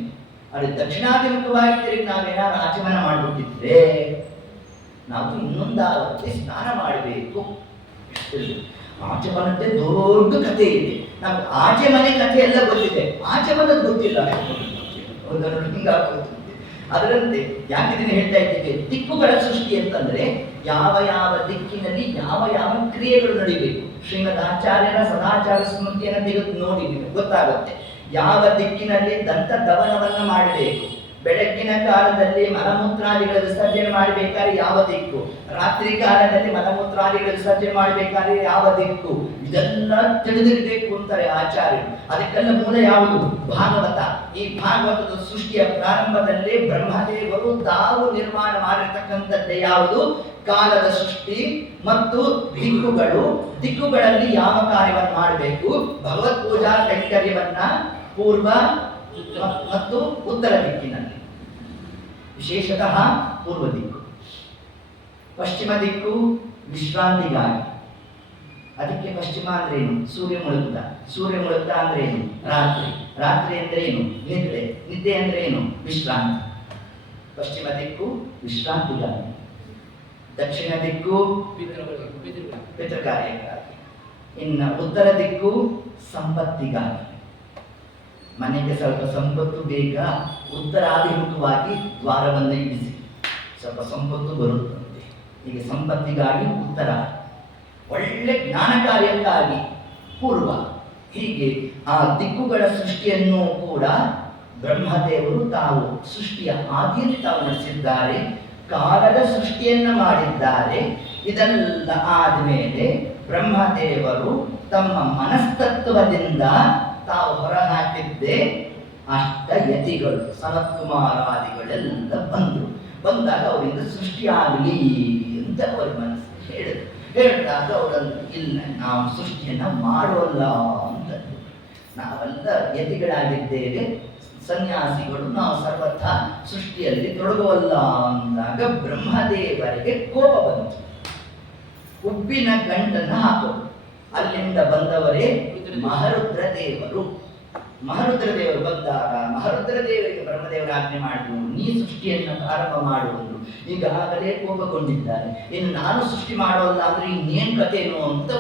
ಆದರೆ ದಕ್ಷಿಣಾಭಿಮುಖವಾಗಿ ತಿರುಗಿ ನಾವೇನಾದ್ರು ಆಚಮನ ಮಾಡಿಬಿಟ್ಟಿದ್ರೆ ನಾವು ಇನ್ನೊಂದಾವತ್ತಿ ಸ್ನಾನ ಮಾಡಬೇಕು. ಆಚಮನದ್ದೇ ದೊಡ್ಡ ಕಥೆ ಇದೆ. ನಮ್ಗೆ ಆಚೆ ಮನೆ ಕಥೆ ಎಲ್ಲ ಗೊತ್ತಿದೆ, ಆಚೆ ಬಂದದ್ದು ಗೊತ್ತಿಲ್ಲ. ಹಿಂಗಾಗೋದು. ಅದರಂತೆ ಯಾಕೆ ಇದನ್ನು ಹೇಳ್ತಾ ಇದ್ದೇವೆ, ದಿಕ್ಕುಗಳ ಸೃಷ್ಟಿ ಅಂತಂದ್ರೆ ಯಾವ ಯಾವ ದಿಕ್ಕಿನಲ್ಲಿ ಯಾವ ಯಾವ ಕ್ರಿಯೆಗಳು ನಡೀಬೇಕು. ಶ್ರೀಮದ್ ಆಚಾರ್ಯರ ಸದಾಚಾರ ಸ್ಮೃತಿಯನ್ನು ತೆಗೆದು ನೋಡಿ ಗೊತ್ತಾಗುತ್ತೆ. ಯಾವ ದಿಕ್ಕಿನಲ್ಲಿ ದಂತ ದವನವನ್ನ ಮಾಡಬೇಕು, ಬೆಳಗ್ಗಿನ ಕಾಲದಲ್ಲಿ ಮಲಮೂತ್ರಾದಿಗಳ ವಿಸರ್ಜನೆ ಮಾಡಬೇಕಾದ್ರೆ ಯಾವ ದಿಕ್ಕು, ರಾತ್ರಿ ಕಾಲದಲ್ಲಿ ಮಲಮೂತ್ರಾದಿಗಳ ವಿಸರ್ಜನೆ ಮಾಡಬೇಕಾದ್ರೆ ಯಾವ ದಿಕ್ಕು, ಇದೆಲ್ಲ ತಿಳಿದಿರಬೇಕು ಅಂತಾರೆ ಆಚಾರ್ಯರು. ಅದಕ್ಕೆಲ್ಲ ಮೂಲ ಯಾವುದು? ಭಾಗವತ. ಈ ಭಾಗವತದ ಸೃಷ್ಟಿಯ ಪ್ರಾರಂಭದಲ್ಲಿ ಬ್ರಹ್ಮದೇವರು ತಾವು ನಿರ್ಮಾಣ ಮಾಡಿರ್ತಕ್ಕಂಥದ್ದೇ ಯಾವುದು? ಕಾಲದ ಸೃಷ್ಟಿ ಮತ್ತು ದಿಕ್ಕುಗಳು. ದಿಕ್ಕುಗಳಲ್ಲಿ ಯಾವ ಕಾರ್ಯವನ್ನು ಮಾಡಬೇಕು, ಭಗವತ್ ಪೂಜಾ ಕೈಂಕರ್ಯವನ್ನ ಪೂರ್ವ ಮತ್ತು ಉತ್ತರ ದಿಕ್ಕಿನಲ್ಲಿ, ವಿಶೇಷತಃ ಪೂರ್ವ ದಿಕ್ಕು. ಪಶ್ಚಿಮ ದಿಕ್ಕು ವಿಶ್ರಾಂತಿಗಾಗಿ. ಅದಕ್ಕೆ ಪಶ್ಚಿಮ ಅಂದ್ರೇನು? ಸೂರ್ಯ ಮುಳುಗುತ್ತ. ಸೂರ್ಯ ಮುಳುಗುತ್ತ ಅಂದ್ರೆ ಏನು? ರಾತ್ರಿ. ರಾತ್ರಿ ಅಂದ್ರೆ ಏನು? ನಿದ್ರೆ. ನಿದ್ದೆ ಅಂದ್ರೆ ಏನು? ವಿಶ್ರಾಂತಿ. ಪಶ್ಚಿಮ ದಿಕ್ಕು ವಿಶ್ರಾಂತಿಗಾಗಿ. ದಕ್ಷಿಣ ದಿಕ್ಕು ಪಿತೃಕಾರ್ಯಕ್ಕಾಗಿ. ಇನ್ನು ಉತ್ತರ ದಿಕ್ಕು ಸಂಪತ್ತಿಗಾಗಿ. ಮನೆಗೆ ಸ್ವಲ್ಪ ಸಂಪತ್ತು ಬೇಗ, ಉತ್ತರಾಭಿಮುಖವಾಗಿ ದ್ವಾರವನ್ನು ಇಡಿಸಿ, ಸ್ವಲ್ಪ ಸಂಪತ್ತು ಬರುತ್ತಂತೆ. ಹೀಗೆ ಸಂಪತ್ತಿಗಾಗಿ ಉತ್ತರ, ಒಳ್ಳೆ ಜ್ಞಾನ ಕಾರ್ಯಕ್ಕಾಗಿ ಪೂರ್ವ. ಹೀಗೆ ಆ ದಿಕ್ಕುಗಳ ಸೃಷ್ಟಿಯನ್ನು ಕೂಡ ಬ್ರಹ್ಮದೇವರು ತಾವು ಸೃಷ್ಟಿಯ ಆದಿಯಲ್ಲಿ ತಾವು ನಡೆಸಿದ್ದಾರೆ. ಕಾಲದ ಸೃಷ್ಟಿಯನ್ನ ಮಾಡಿದ್ದಾರೆ. ಇದೆಲ್ಲ ಆದಮೇಲೆ ಬ್ರಹ್ಮದೇವರು ತಮ್ಮ ಮನಸ್ತತ್ವದಿಂದ ತಾವು ಹೊರಹಾಕಿದ್ದೇ ಅಷ್ಟಯತಿಗಳು, ಸನತ್ಕುಮಾರಾದಿಗಳೆಲ್ಲ ಬಂದಾಗ ಅವರಿಂದ ಸೃಷ್ಟಿಯಾಗಲಿ ಅಂತ ಅವರ ಮನಸ್ಸು ಹೇಳಿದಾಗ ಅವರನ್ನು ಇಲ್ಲ, ನಾವು ಸೃಷ್ಟಿಯನ್ನ ಮಾಡೋಲ್ಲ ಅಂತ. ನಾವೆಲ್ಲ ಯತಿಗಳಾಗಿದ್ದೇವೆ, ಸನ್ಯಾಸಿಗಳು, ನಾವು ಸರ್ವಥ ಸೃಷ್ಟಿಯಲ್ಲಿ ತೊಡಗುವಲ್ಲ ಅಂದಾಗ ಬ್ರಹ್ಮದೇವರಿಗೆ ಕೋಪ ಬಂತು. ಉಬ್ಬಿನ ಗಂಡನ್ನ ಹಾಕೋದು. ಅಲ್ಲಿಂದ ಬಂದವರೇ ಮಹರುದ್ರ ದೇವರು. ಮಹರುದ್ರ ದೇವರು ಬಂದಾಗ ಮಹರುದ್ರ ದೇವರಿಗೆ ಬ್ರಹ್ಮದೇವರ ಆಜ್ಞೆ ಮಾಡಿದ್ರು, ನೀ ಸೃಷ್ಟಿಯನ್ನು ಪ್ರಾರಂಭ ಮಾಡುವುದು. ಈಗಾಗಲೇ ಕೋಪಗೊಂಡಿದ್ದಾರೆ, ಇನ್ನು ನಾನು ಸೃಷ್ಟಿ ಮಾಡೋಲ್ಲ ಅಂದ್ರೆ ಇನ್ನೇನ್ ಕಥೆನು ಅಂತ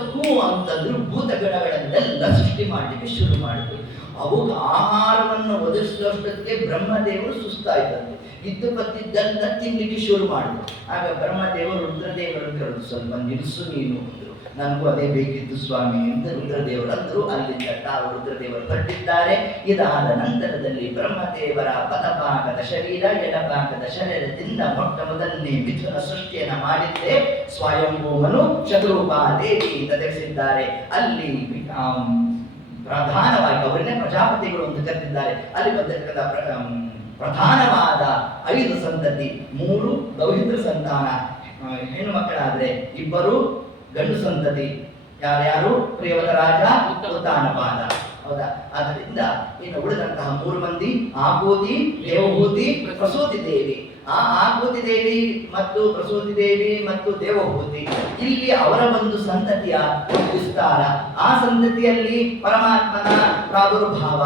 ಅಂತಂದ್ರು. ಭೂತಗಣಗಳನ್ನೆಲ್ಲ ಸೃಷ್ಟಿ ಮಾಡಲಿಕ್ಕೆ ಶುರು ಮಾಡಿದ್ರು. ಅವಾಗ ಆಹಾರವನ್ನು ಒದಗಿಸುವಷ್ಟಕ್ಕೆ ಬ್ರಹ್ಮದೇವರು ಸುಸ್ತಾಯ್ತಂತೆ. ಇದ್ದು ಬತ್ತಿದ್ದೆಲ್ಲ ತಿನ್ಲಿಕ್ಕೆ ಶುರು ಮಾಡಿದ್ರು. ಆಗ ಬ್ರಹ್ಮದೇವರು ರುದ್ರದೇವರು ಕೇಳಿದ್ರು, ಸ್ವಲ್ಪ ನಿಲ್ಲಿಸು ನೀನು ಅಂದ್ರು. ನನಗೂ ಅದೇ ಬೇಕಿತ್ತು ಸ್ವಾಮಿ ಅಂತ ರುದ್ರದೇವರು ಅಂದ್ರು. ಅಲ್ಲಿಂದ ತಾವು ರುದ್ರದೇವರು ಹೊರಟಿದ್ದಾರೆ. ಇದಾದ ನಂತರದಲ್ಲಿ ಬ್ರಹ್ಮದೇವರ ಬಲಭಾಗದ ಶರೀರ, ಎಡಭಾಗದ ಶರೀರದಿಂದ ಮೊಟ್ಟ ಮೊದಲನೇ ಮಿಥುನ ಸೃಷ್ಟಿಯನ್ನ ಮಾಡಿದ್ದೆ ಸ್ವಯಂಭೂಮನು ಶತರೂಪಾ ದೇವಿ ಅಂತ ತಿಳಿಸಿದ್ದಾರೆ. ಅಲ್ಲಿ ಪ್ರಧಾನವಾಗಿ ಅವರನ್ನೇ ಪ್ರಜಾಪತಿಗಳು ಅಂತ ಕರೆದಿದ್ದಾರೆ. ಅಲ್ಲಿ ಬಂದಿರ್ತಕ್ಕಂಥ ಪ್ರಧಾನವಾದ 5 ಸಂತತಿ, 3 ದೌಹಿತ್ರ ಸಂತಾನ, ಹೆಣ್ಣು ಮಕ್ಕಳಾದ್ರೆ 2 ಗಂಡು ಸಂತತಿ. ಯಾರ್ಯಾರು? ಪ್ರಿಯವತ ರಾಜ, ಉತ್ತಾನಪಾದ. ಹೌದಾ? ಅದರಿಂದ ಇನ್ನು ಉಳಿದಂತಹ 3 ಮಂದಿ ಆಕೂತಿ, ದೇವಹೂತಿ, ಪ್ರಸೂತಿ ದೇವಿ. ಆ ಆಕೂತಿ ದೇವಿ ಮತ್ತು ಪ್ರಸೂತಿ ದೇವಿ ಮತ್ತು ದೇವಹೂತಿ, ಇಲ್ಲಿ ಅವರ ಒಂದು ಸಂತತಿಯ ವಿಸ್ತಾರ. ಆ ಸಂತತಿಯಲ್ಲಿ ಪರಮಾತ್ಮನ ಪ್ರಾದುರ್ಭಾವ,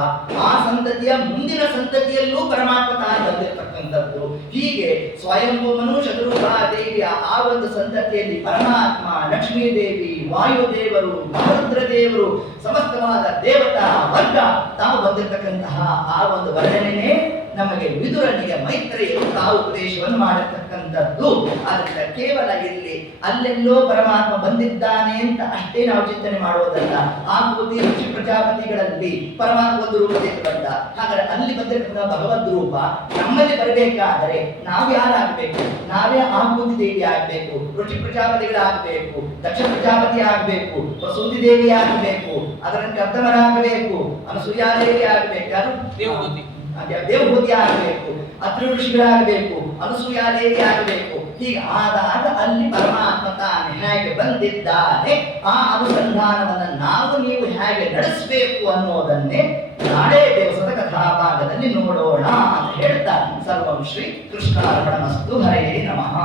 ಆ ಸಂತತಿಯ ಮುಂದಿನ ಸಂತತಿಯಲ್ಲೂ ಪರಮಾತ್ಮ ತಾನು ಬಂದಿರತಕ್ಕಂಥದ್ದು. ಹೀಗೆ ಸ್ವಯಂಭೂಮನು ಶತರೂಪಾ ದೇವಿಯ ಆ ಒಂದು ಸಂತತಿಯಲ್ಲಿ ಪರಮಾತ್ಮ, ಲಕ್ಷ್ಮೀ ದೇವಿ, ವಾಯುದೇವರು, ಮಹರುದ್ರ ದೇವರು, ಸಮಸ್ತವಾದ ದೇವತಾ ವರ್ಗ ತಾವು ಬಂದಿರತಕ್ಕಂತಹ ಆ ಒಂದು ವರ್ಣನೆ ನಮಗೆ ವಿದುರನಿಗೆ ಮೈತ್ರಿಯರು ತಾವು ಉಪದೇಶವನ್ನು ಮಾಡಿರ್ತಕ್ಕಂಥದ್ದು. ಅದರಿಂದ ಕೇವಲ ಇಲ್ಲಿ ಅಲ್ಲೆಲ್ಲೋ ಪರಮಾತ್ಮ ಬಂದಿದ್ದಾನೆ ಅಂತ ಅಷ್ಟೇ ನಾವು ಚಿಂತನೆ ಮಾಡುವುದಲ್ಲ. ಆಕೃತಿ ಋಷಿ ಪ್ರಜಾಪತಿಗಳಲ್ಲಿ ಪರಮಾತ್ಮ ಒಂದು ರೂಪದಿಂದ ಬಂದ. ಹಾಗಾದ್ರೆ ಅಲ್ಲಿ ಬಂದಿರತಕ್ಕಂಥ ಭಗವದ್ ರೂಪ ನಮ್ಮಲ್ಲಿ ಬರಬೇಕಾದರೆ ನಾವು ಯಾರಾಗಬೇಕು? ನಾವೇ ಆಕೃತಿ ದೇವಿ ಆಗಬೇಕು, ಋಷಿ ಪ್ರಜಾಪತಿಗಳಾಗಬೇಕು, ದಕ್ಷ ಪ್ರಜಾಪತಿ ಆಗಬೇಕು, ಪ್ರಸೂತಿ ದೇವಿ ಆಗಬೇಕು, ಅದರಲ್ಲಿ ಕರ್ತಮರಾಗಬೇಕು, ಅನಸೂಯಾದೇವಿ ಆಗಬೇಕು, ಯಾರು ದೇವಭೂತಿ ಆಗಬೇಕು, ಅತ್ರಿ ಋಷಿಗಳಾಗಬೇಕು, ಅನಸೂಯಾದೇವಿ ಆಗಬೇಕು. ಹೀಗೆ ಆದಾಗ ಅಲ್ಲಿ ಪರಮಾತ್ಮ ತಾನು ಹೇಗೆ ಬಂದಿದ್ದಾನೆ, ಆ ಅನುಸಂಧಾನವನ್ನು ನಾವು ನೀವು ಹೇಗೆ ನಡೆಸಬೇಕು ಅನ್ನೋದನ್ನೇ ನಾಳೆ ದಿವಸದ ಕಥಾಭಾಗದಲ್ಲಿ ನೋಡೋಣ ಅಂತ ಹೇಳ್ತಾ ಸರ್ವಂ ಶ್ರೀ ಕೃಷ್ಣಾರ್ಪಣಮಸ್ತು. ಹರೇ ನಮಃ.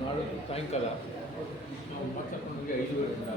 ನಾಳೆ ಸಾಯಂಕಾಲ ನಾವು ಮಾತಾಡ್ಕೊಂಡು 5 ಗಂಟೆ